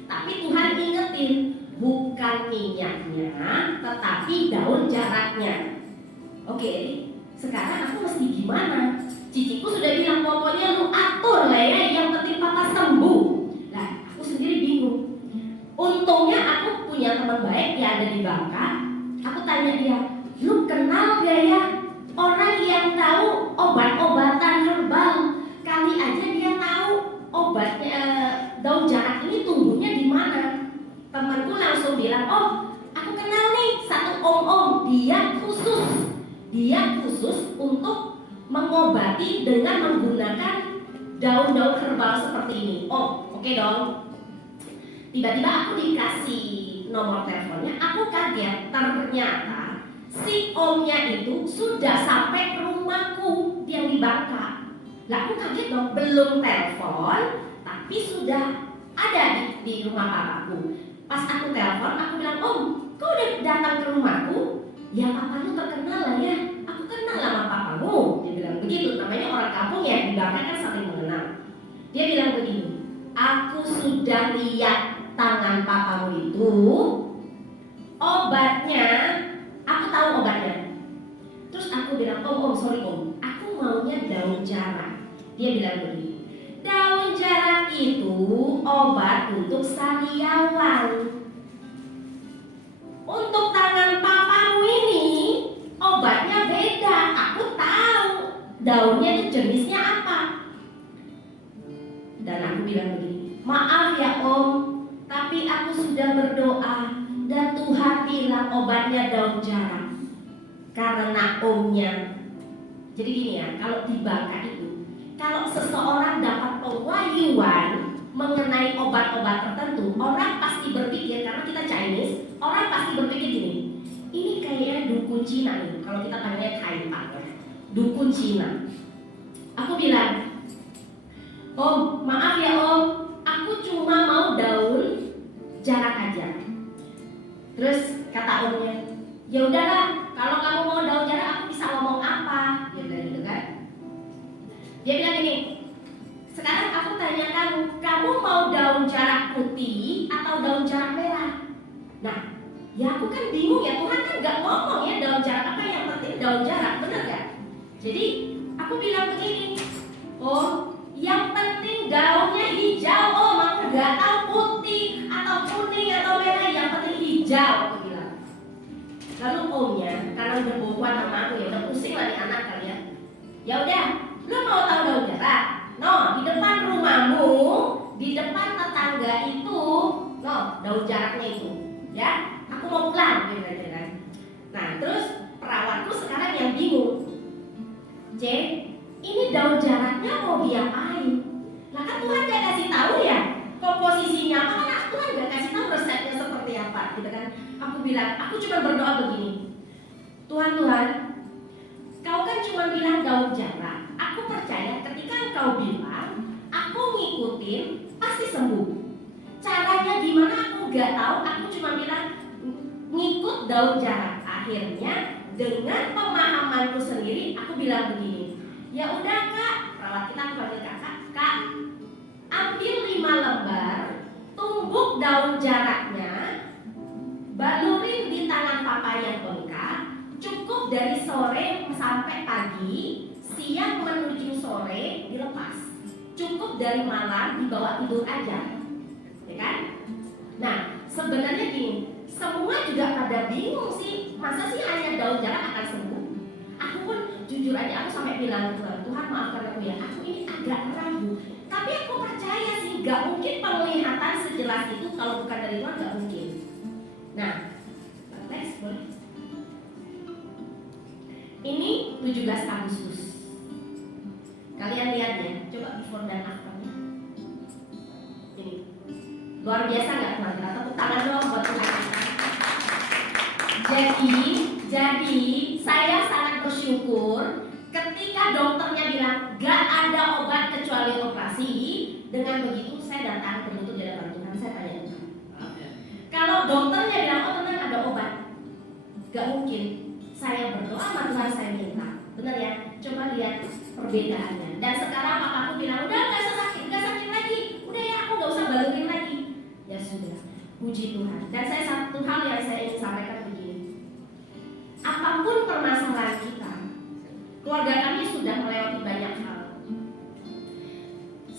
Tapi Tuhan ingetin, bukan minyaknya, tetapi daun jaraknya. Oke, sekarang aku mesti gimana? Ciciku sudah bilang, pokoknya lu atur lah ya, yang penting papa sembuh. Nah, aku sendiri bingung. Untungnya aku punya teman baik yang ada di Bangka. Aku tanya dia, lu kenal gak ya orang yang tahu obat-obatan herbal? Kali aja dia tahu obatnya, daun jarak ini tumbuhnya di mana. Temanku langsung bilang, oh aku kenal nih satu om-om, dia khusus untuk mengobati dengan menggunakan daun-daun herbal seperti ini. Oh, oke dong. Tiba-tiba aku dikasih nomor teleponnya, aku kaget, ternyata si omnya itu sudah sampai ke rumahku yang di Bangka. Lah aku kaget dong, belum telepon tapi sudah ada di rumah papaku. Pas aku telepon, aku bilang, om, kau udah datang ke rumahku? Ya papa lu terkenal lah ya, aku kenal sama papamu. Dia bilang begitu, namanya orang kampung ya, di Bangka kan saling mengenal. Dia bilang begini, aku sudah lihat tangan papamu itu, obatnya, aku tahu obatnya. Terus aku bilang, om sorry om, aku maunya daun jarak. Dia bilang begini, daun jarak itu obat untuk sariawan. Untuk tangan papamu ini obatnya beda. Aku tahu daunnya itu jenisnya apa. Dan aku bilang begini, maaf ya om, tapi aku sudah berdoa dan Tuhan bilang obatnya daun jarak. Karena omnya. Jadi gini ya, kalau di Bangka itu, kalau seseorang dapat pewahyuan mengenai obat-obat tertentu, orang pasti berpikir, karena kita Chinese, orang pasti berpikir gini, ini kayaknya dukun Cina nih, kalau kita panggilnya Taipan ya, dukun Cina. Aku bilang, om, maaf ya om, aku cuma mau daun jarak aja. Terus kata omnya, ya udahlah, kalau kamu mau daun jarak, aku bisa ngomong apa? Dia bilang gitu kan. Dia bilang gini, sekarang aku tanya kamu mau daun jarak putih atau daun jarak merah? Nah, ya aku kan bingung ya, Tuhan kan gak ngomong ya daun jarak apa, yang penting daun jarak, bener gak? Jadi aku bilang begini, oh yang penting daunnya hijau, oh aku gak tahu putih atau kuning atau merah, yang penting hijau, aku bilang. Lalu omnya, karena udah bohong sama aku ya, udah pusing lah nih anak kalian. Ya udah, lu mau tahu daun jarak? No, di depan rumahmu, di depan tetangga itu, no, daun jaraknya itu, ya. Aku mau pulang, gitu kan. Nah, terus perawatku sekarang yang bingung. C, ini daun jaraknya mau diapain? Nah kan Tuhan gak kasih tahu ya komposisinya apa, karena Tuhan gak kasih tahu resepnya seperti apa, gitu kan. Aku bilang, aku cuma berdoa begini, Tuhan, kau kan cuma bilang daun jarak. Aku percaya ketika engkau bilang, aku ngikutin, pasti sembuh. Caranya gimana aku gak tahu, aku cuma bilang ngikut daun jarak. Akhirnya dengan pemahamanku sendiri, aku bilang begini, ya udah kak, perawat kita aku panggil kak, ambil 5 lembar, tumbuk daun jaraknya, balurin di tangan papa yang bengkak, cukup dari sore sampai pagi, siang menuju sore dilepas, cukup dari malam dibawa tidur aja, ya kan? Nah sebenarnya gini, semua juga pada bingung sih, masa sih hanya daun jarak akan sembuh? Aku pun jujur aja, aku sampai bilang Tuhan maafkan aku ya, aku ini agak ragu, tapi aku percaya sih gak mungkin penglihatan sejelas itu kalau bukan dari Tuhan, gak mungkin. Nah next boleh. Ini 17 Agustus. Kalian lihat ya, coba before dan afternya. Ini luar biasa nggak teman-teman? Tepuk tangan dong buat Tuhan. Jadi saya sangat bersyukur ketika dokternya bilang gak ada obat kecuali operasi. Dengan begitu saya datang berlutut di hadapan Tuhan, saya tanya Tuhan, kalau dokternya bilang oh tenang ada obat, gak mungkin. Saya berdoa sama Tuhan, saya minta. Benar ya? Coba lihat perbedaannya. Dan sekarang papaku bilang, udah nggak sakit lagi, udah ya aku nggak usah balurin lagi. Ya sudah, puji Tuhan. Dan saya satu hal yang saya ingin sampaikan begini, apapun permasalahan kita, keluarga kami sudah melewati banyak hal.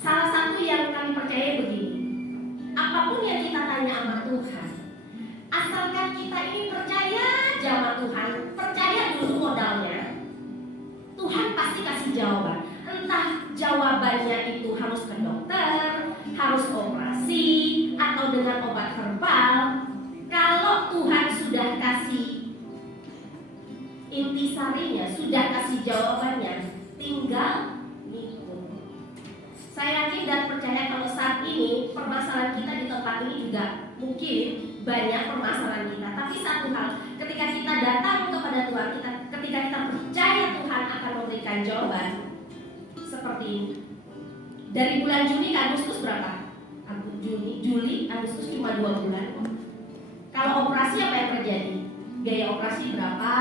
Salah satu yang kami percaya begini, apapun yang kita tanya sama Tuhan, asalkan kita ini percaya aja sama Tuhan, percaya dulu modalnya, Tuhan pasti kasih jawaban. Entah jawabannya itu harus ke dokter, harus operasi, atau dengan obat herbal. Kalau Tuhan sudah kasih intisarinya, sudah kasih jawabannya, tinggal ngikut. Saya yakin dan percaya kalau saat ini permasalahan kita di tempat ini juga mungkin banyak permasalahan kita. Tapi satu hal, ketika kita datang kepada Tuhan, ketika kita percaya Tuhan akan memberikan jawaban seperti ini. Dari bulan Juni ke Agustus berapa? Juli, Agustus cuma 2 bulan. Kalau operasi apa yang terjadi? Biaya operasi berapa?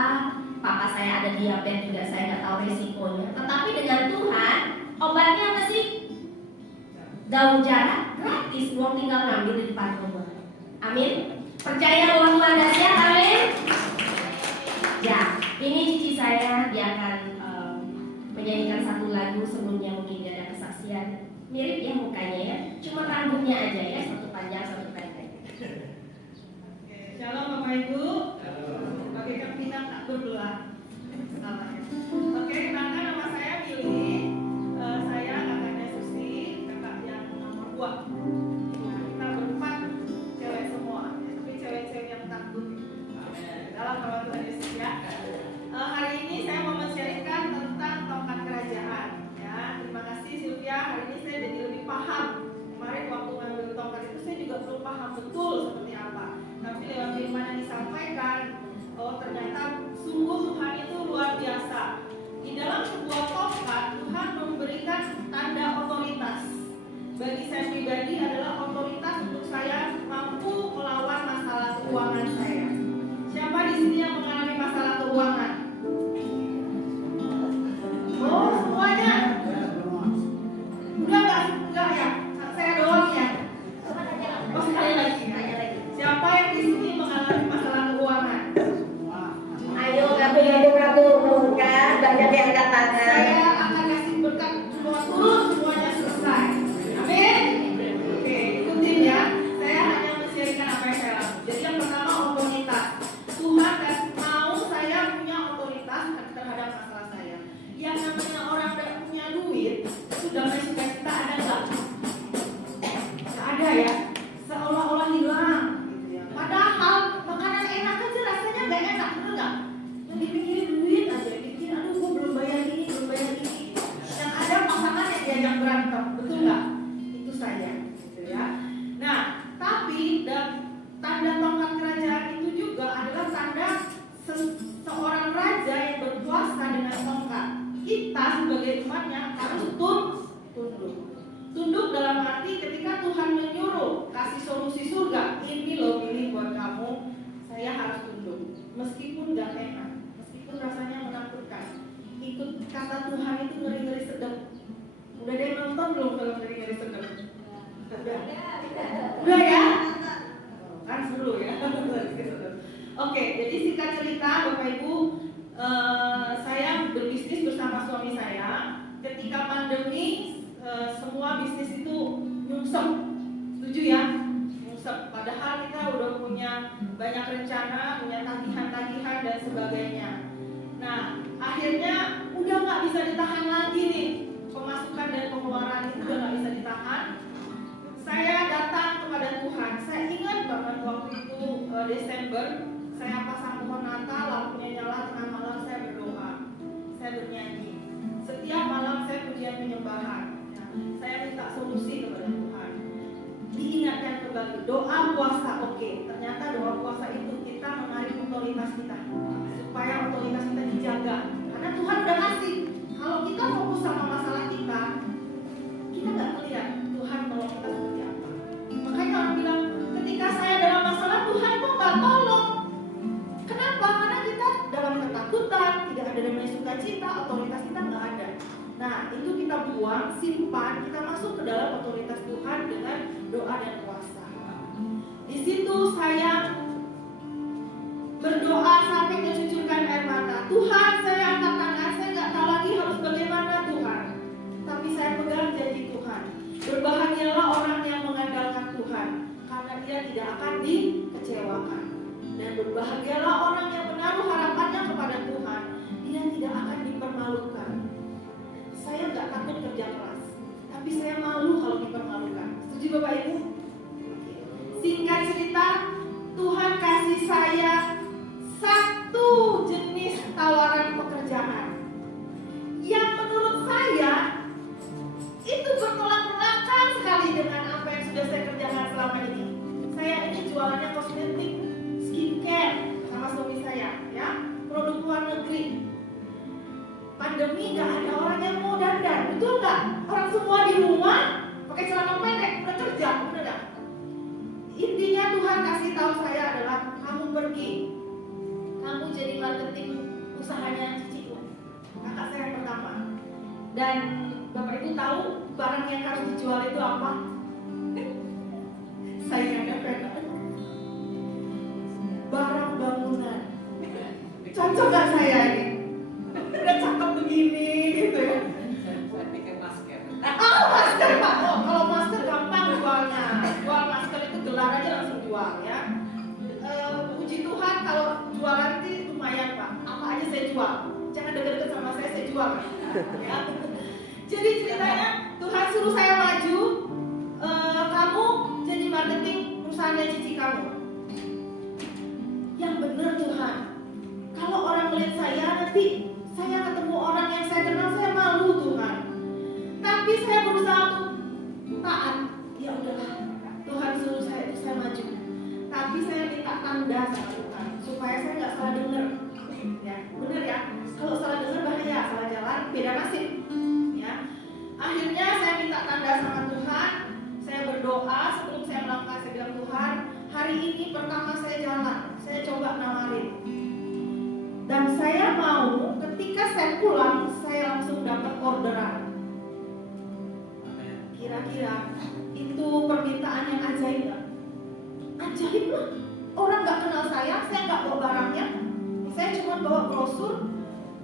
Papa saya ada diabetes juga, saya nggak tahu resikonya. Tetapi dengan Tuhan, obatnya apa sih? Daun jarak gratis, uang tinggal ngambil di depan rumah. Amin. Percaya bahwa Tuhan dahsyat, amin. Ya, ini cici saya, dia akan menyanyikan satu lagu. Sebelumnya mungkin dia ada kesaksian. Mirip ya mukanya ya, cuma rambutnya aja ya, satu panjang satu pendek. Shalom Bapak Ibu. Bagaikan kita tak berbelah. Oke, kenalkan nama saya Billy. Saya kakaknya Susi, kakak yang nomor 2. Kita berempat cewek semua, tapi cewek-cewek yang takut. Dalam nama Tuhan Yesus ya. Hari ini saya mau men-sharingkan tentang tongkat kerajaan. Ya, terima kasih Sylvia. Hari ini saya jadi lebih paham. Kemarin waktu ngambil tongkat itu saya juga belum paham betul seperti apa. Tapi lewat firman yang disampaikan, oh ternyata sungguh Tuhan itu luar biasa. Di dalam sebuah tongkat, Tuhan memberikan tanda otoritas. Bagi saya pribadi adalah otoritas untuk saya mampu melawan masalah keuangan saya. Siapa di sini yang mengalami masalah keuangan? Oh, semuanya? Enggak ya? Saya doang ya? Oh, sekali lagi. Siapa yang di sini mengalami masalah keuangan? Ayo gabung kan, banyak yang angkat tangan. Saya akan kasih berkat semua turun, semuanya selesai. Amin. Oke, ikutin ya. Saya hanya men-sharingkan apa yang saya lakukan. Jadi yang pertama otoritas. Tuhan mau saya punya otoritas terhadap masalah saya. Yang namanya orang tidak punya duit, sudah suka kita ada nggak? Nggak ada ya. Seolah-olah hilang. Padahal makanan enak aja rasanya nggak enak, betul nggak? Yang dipikirin duit aja, dipikirin aduh gue belum bayar ini. Yang ada pasangan yang diajak berantem, betul nggak? Itu saya, gitu ya. Nah, tapi tanda tongkat kerajaan itu juga adalah tanda seorang raja yang berkuasa dengan tongkat. Kita sebagai umatnya harus tunduk. Tunduk dalam arti ketika Tuhan menyuruh kasih solusi surga, ini loh pilih buat kamu, saya harus tunduk. Meskipun gak enak, meskipun rasanya menakutkan. Ikut kata Tuhan itu ngeri-ngeri sedap. Udah ada yang nonton belum film ngeri-ngeri sedap? Udah ya? Kan seru ya. Oke, jadi singkat cerita Bapak Ibu, saya berbisnis bersama suami saya. Ketika pandemi, semua bisnis itu nyungsep, setuju ya? Nyungsep. Padahal kita udah punya banyak rencana, punya tagihan-tagihan dan sebagainya. Nah, akhirnya udah nggak bisa ditahan lagi nih, pemasukan dan pengeluaran itu udah nggak bisa ditahan. Saya datang kepada Tuhan. Saya ingat banget waktu itu Desember, saya pasang pohon Natal, lampunya nyala tengah malam, saya berdoa, saya bernyanyi. Setiap malam saya pujian penyembahan. Saya minta solusi kepada Tuhan. Diingatkan kembali, doa puasa oke. Ternyata doa puasa itu kita menarik otoritas kita, supaya otoritas kita dijaga. Karena Tuhan udah kasih. Kalau kita fokus sama masalah kita nggak melihat Tuhan tolong kita seperti apa. Makanya orang bilang, ketika saya dalam masalah Tuhan kok nggak tolong. Kenapa? Karena kita dalam ketakutan, tidak ada namanya sukacita, otoritas kita nggak ada. Nah, buang, simpan, kita masuk ke dalam otoritas Tuhan dengan doa dan puasa. Di situ saya berdoa sampai mencucurkan air mata. Tuhan, saya angkat tangan, saya nggak tahu lagi harus bagaimana Tuhan. Tapi saya pegang janji Tuhan. Berbahagialah orang yang mengandalkan Tuhan, karena dia tidak akan dikecewakan. Dan berbahagialah orang yang menaruh harapannya kepada Tuhan, dia tidak akan dipermalukan. Saya nggak takut kerja keras, tapi saya malu kalau dipermalukan. Setuju Bapak Ibu? Singkat cerita, Tuhan kasih saya satu jenis tawaran pekerjaan yang menurut saya itu bertolak belakang sekali dengan apa yang sudah saya kerjakan selama ini. Saya ini jualannya kosmetik, skincare sama suami saya, ya, produk luar negeri. Pandemi nggak ada orang yang mau dandan, betul nggak? Orang semua di rumah pakai celana pendek, udah kerja, bener nggak? Intinya Tuhan kasih tahu saya adalah kamu pergi, kamu jadi marketing usahanya ciciku, kakak saya yang pertama. Dan Bapak Ibu tahu barang yang harus dijual itu apa? Saingannya Vena. Barang bangunan. Cocok gak saya ini? Udah cakep begini gitu ya. Oh, masker Pak. Oh, kalau masker gampang jualnya. Jual masker itu gelar aja langsung jual ya. Puji Tuhan kalau jualan itu lumayan Pak. Apa aja saya jual. Jangan deket-deket sama saya jual. Ya. Jadi ceritanya Tuhan suruh saya maju, kamu jadi marketing perusahaannya cici kamu. Yang benar Tuhan. Kalau orang melihat saya nanti saya ketemu orang yang saya kenal, saya malu Tuhan. Tapi saya berusaha untuk taat. Ya udahlah, Tuhan suruh saya maju. Tapi saya minta tanda sama Tuhan supaya saya nggak salah dengar. Ya, benar ya. Kalau salah dengar bahaya, salah jalan beda nasib. Ya. Akhirnya saya minta tanda sama Tuhan. Saya berdoa sebelum saya melangkah, saya bilang Tuhan, hari ini pertama saya jalan, saya coba nawarin. Dan saya mau ketika saya pulang, saya langsung dapat orderan. Kira-kira itu permintaan yang ajaib gak? Ajaib lah. Orang gak kenal saya gak bawa barangnya. Saya cuma bawa brosur,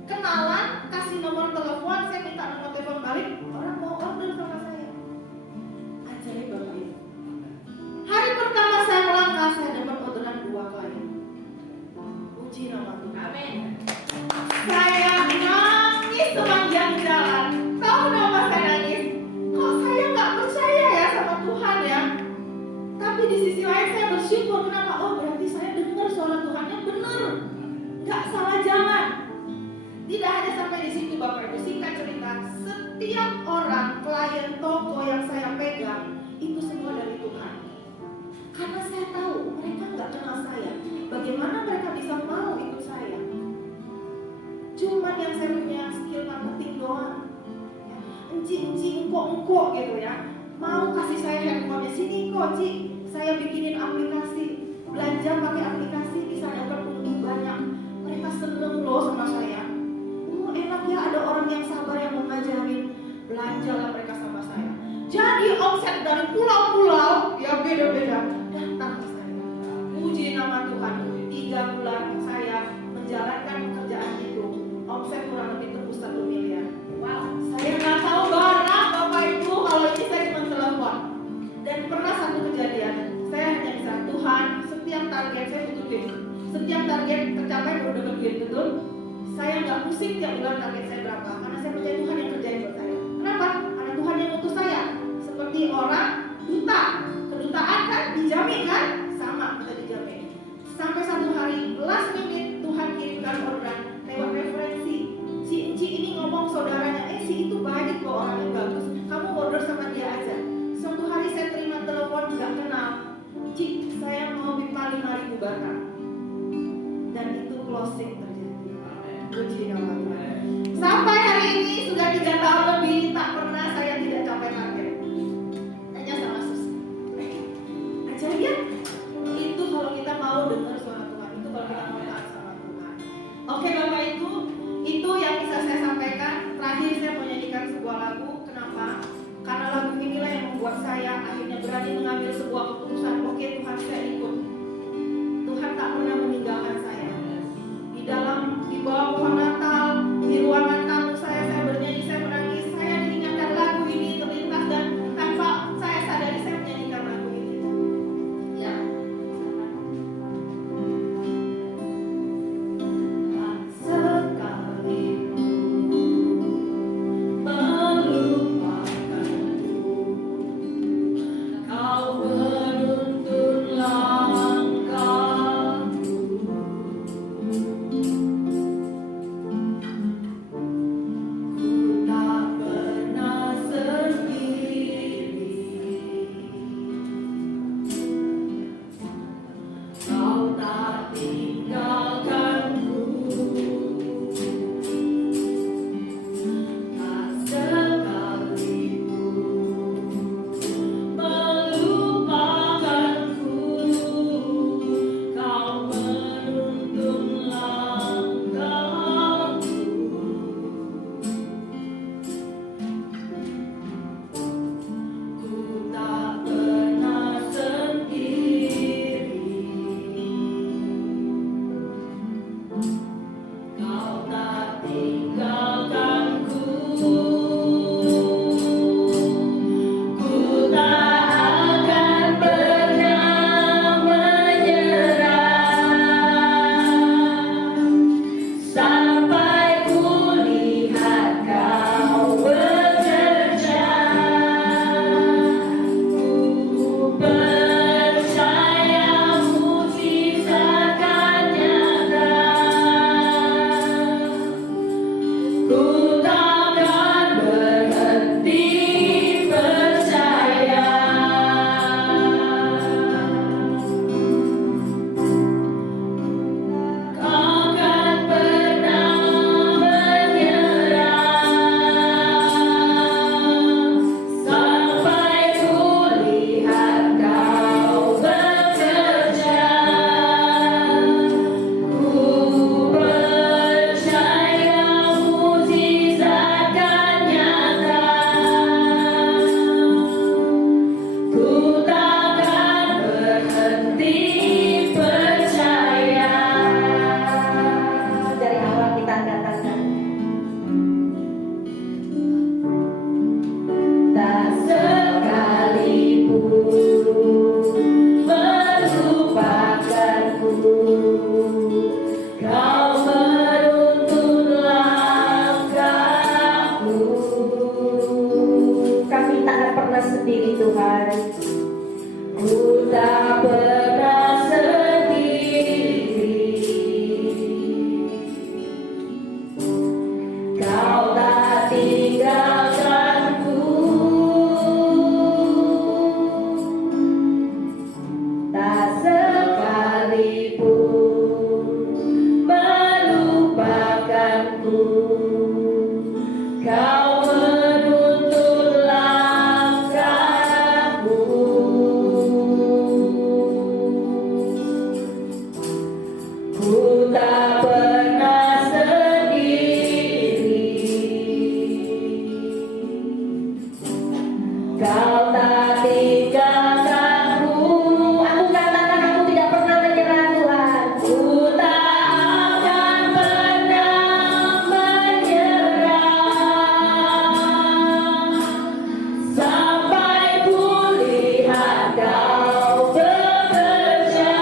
kenalan, kasih nomor telepon, saya minta nomor telepon balik, orang mau order sama saya. Ajaib Bapak Ibu. Hari pertama saya melangkah, saya dapat orderan 2 klien. Puji nama Tuhan. Amin. Saya nangis sepanjang jalan. Tahu kenapa saya nangis? Kok saya nggak percaya ya sama Tuhan ya? Tapi di sisi lain saya bersyukur. Kenapa? Oh berarti saya dengar suara Tuhan yang benar, nggak salah jalan. Tidak hanya sampai di situ Bapak Ibu, singkat cerita, setiap orang klien toko yang saya pegang itu semua dari Tuhan. Karena saya tahu mereka nggak kenal saya. Bagaimana mereka bisa mau ikut saya? Cuman yang saya punya skill marketing doang. Enci-enci, engkok-engkok gitu ya. Mau kasih saya handphonenya, sini kok Ci, saya bikinin aplikasi. Belanja pakai aplikasi bisa dapat untung banyak. Mereka seneng loh sama saya. Enak ya ada orang yang sabar yang mau ngajarin. Belanjalah mereka sama saya. Jadi omset dari pulau-pulau ya beda-beda datang ke saya. Puji nama Tuhan. 3 bulan saya menjalankan pekerjaan itu, omset kurang lebih tembus 1 miliar. Wow. Saya nggak tahu barang Bapak Ibu, kalau ini saya cuma telepon. Dan pernah satu kejadian, saya hanya bisa Tuhan, setiap target saya butuh duit. Setiap target tercapai udah dapat duit, betul? Saya nggak pusing tiap bulan target saya berapa, karena saya percaya Tuhan yang kerjain buat saya. Kenapa? Karena Tuhan yang utus saya. Seperti orang duta, kedutaan kan dijamin kan? Sama kita dijamin. Sampai satu hari last minute Tuhan kirimkan orderan lewat referensi. Si ini ngomong saudaranya, si itu baik kok orangnya bagus, kamu order sama dia aja. Suatu hari saya terima telepon nggak kenal, Ci, saya mau pipa 5.000 batang. Dan itu closing terjadi. Puji nama Tuhan. Sampai hari ini sudah 3 tahun lebih tak pernah saya tidak capai kembali mengambil sebuah keputusan, oke Tuhan saya ikut. Tuhan tak pernah meninggalkan saya. Di bawah pohon Natal, di ruangan tamu saya bernyanyi, saya menangis, saya diingatkan lagu ini terlintas dan tanpa saya sadari saya menyanyikan lagu ini. Ya. Tak sekalipun melupakanku, kau menuntun langkahku. Ku tak pernah sendiri, kau tak tinggalkanku. Tak sekalipun melupakanku, kau menuntun langkahku. Ku tak pernah sendiri, kau tak tinggalkanku. Ku tak akan pernah menyerah sampai ku lihat kau bekerja. Ku percaya mujizat akan nyata. Ku takkan berhenti percaya. Kau kan pernah menyerah sampai ku lihat kau bekerja. Ku percaya mujizat akan nyata. Ku takkan berhenti percaya. Dari awal kita katakan, tak sekalipun melupakanku, kau menuntun langkahku. Kami tak pernah sendiri Tuhan. Ku tak pernah sendiri, kau tak tinggalkanku. Tak sekalipun melupakanku, kau menuntun langkahku. Ku tak pernah sendiri, kau tak tinggalkanku. Aku katakan aku tidak pernah menyerah Tuhan. Ku tak akan pernah menyerah sampai ku lihat kau bekerja.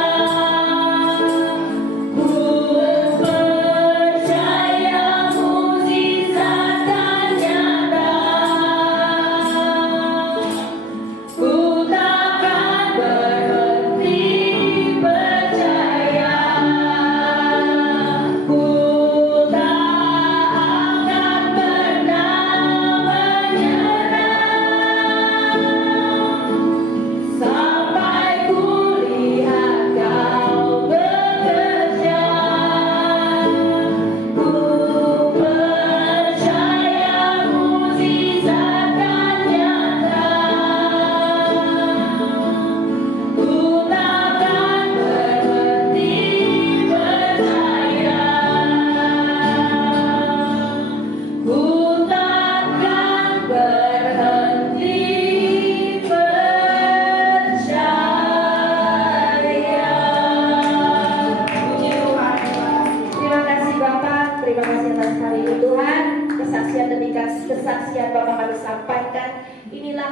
Ku percaya mujizat akan nyata.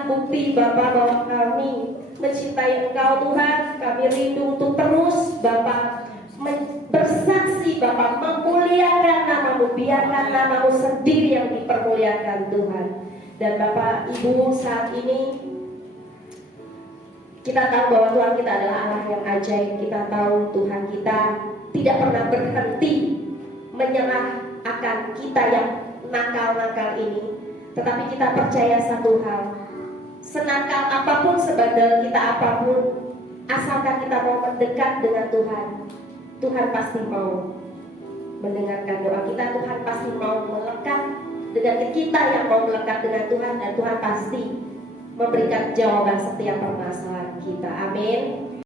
bukti Bapa bahwa kami mencintai Engkau Tuhan. Kami rindu untuk terus Bapa bersaksi Bapa, memuliakan namamu, biarkan namamu sendiri yang dipermuliakan Tuhan. Dan Bapak Ibu, saat ini kita tahu bahwa Tuhan kita adalah Allah yang ajaib. Kita tahu Tuhan kita tidak pernah berhenti menyerah akan kita yang nakal-nakal ini. Tetapi kita percaya satu hal, senakal apapun, sebandel kita apapun, asalkan kita mau mendekat dengan Tuhan, Tuhan pasti mau mendengarkan doa kita. Tuhan pasti mau melekat dengan kita yang mau melekat dengan Tuhan, dan Tuhan pasti memberikan jawaban setiap permasalahan kita. Amin.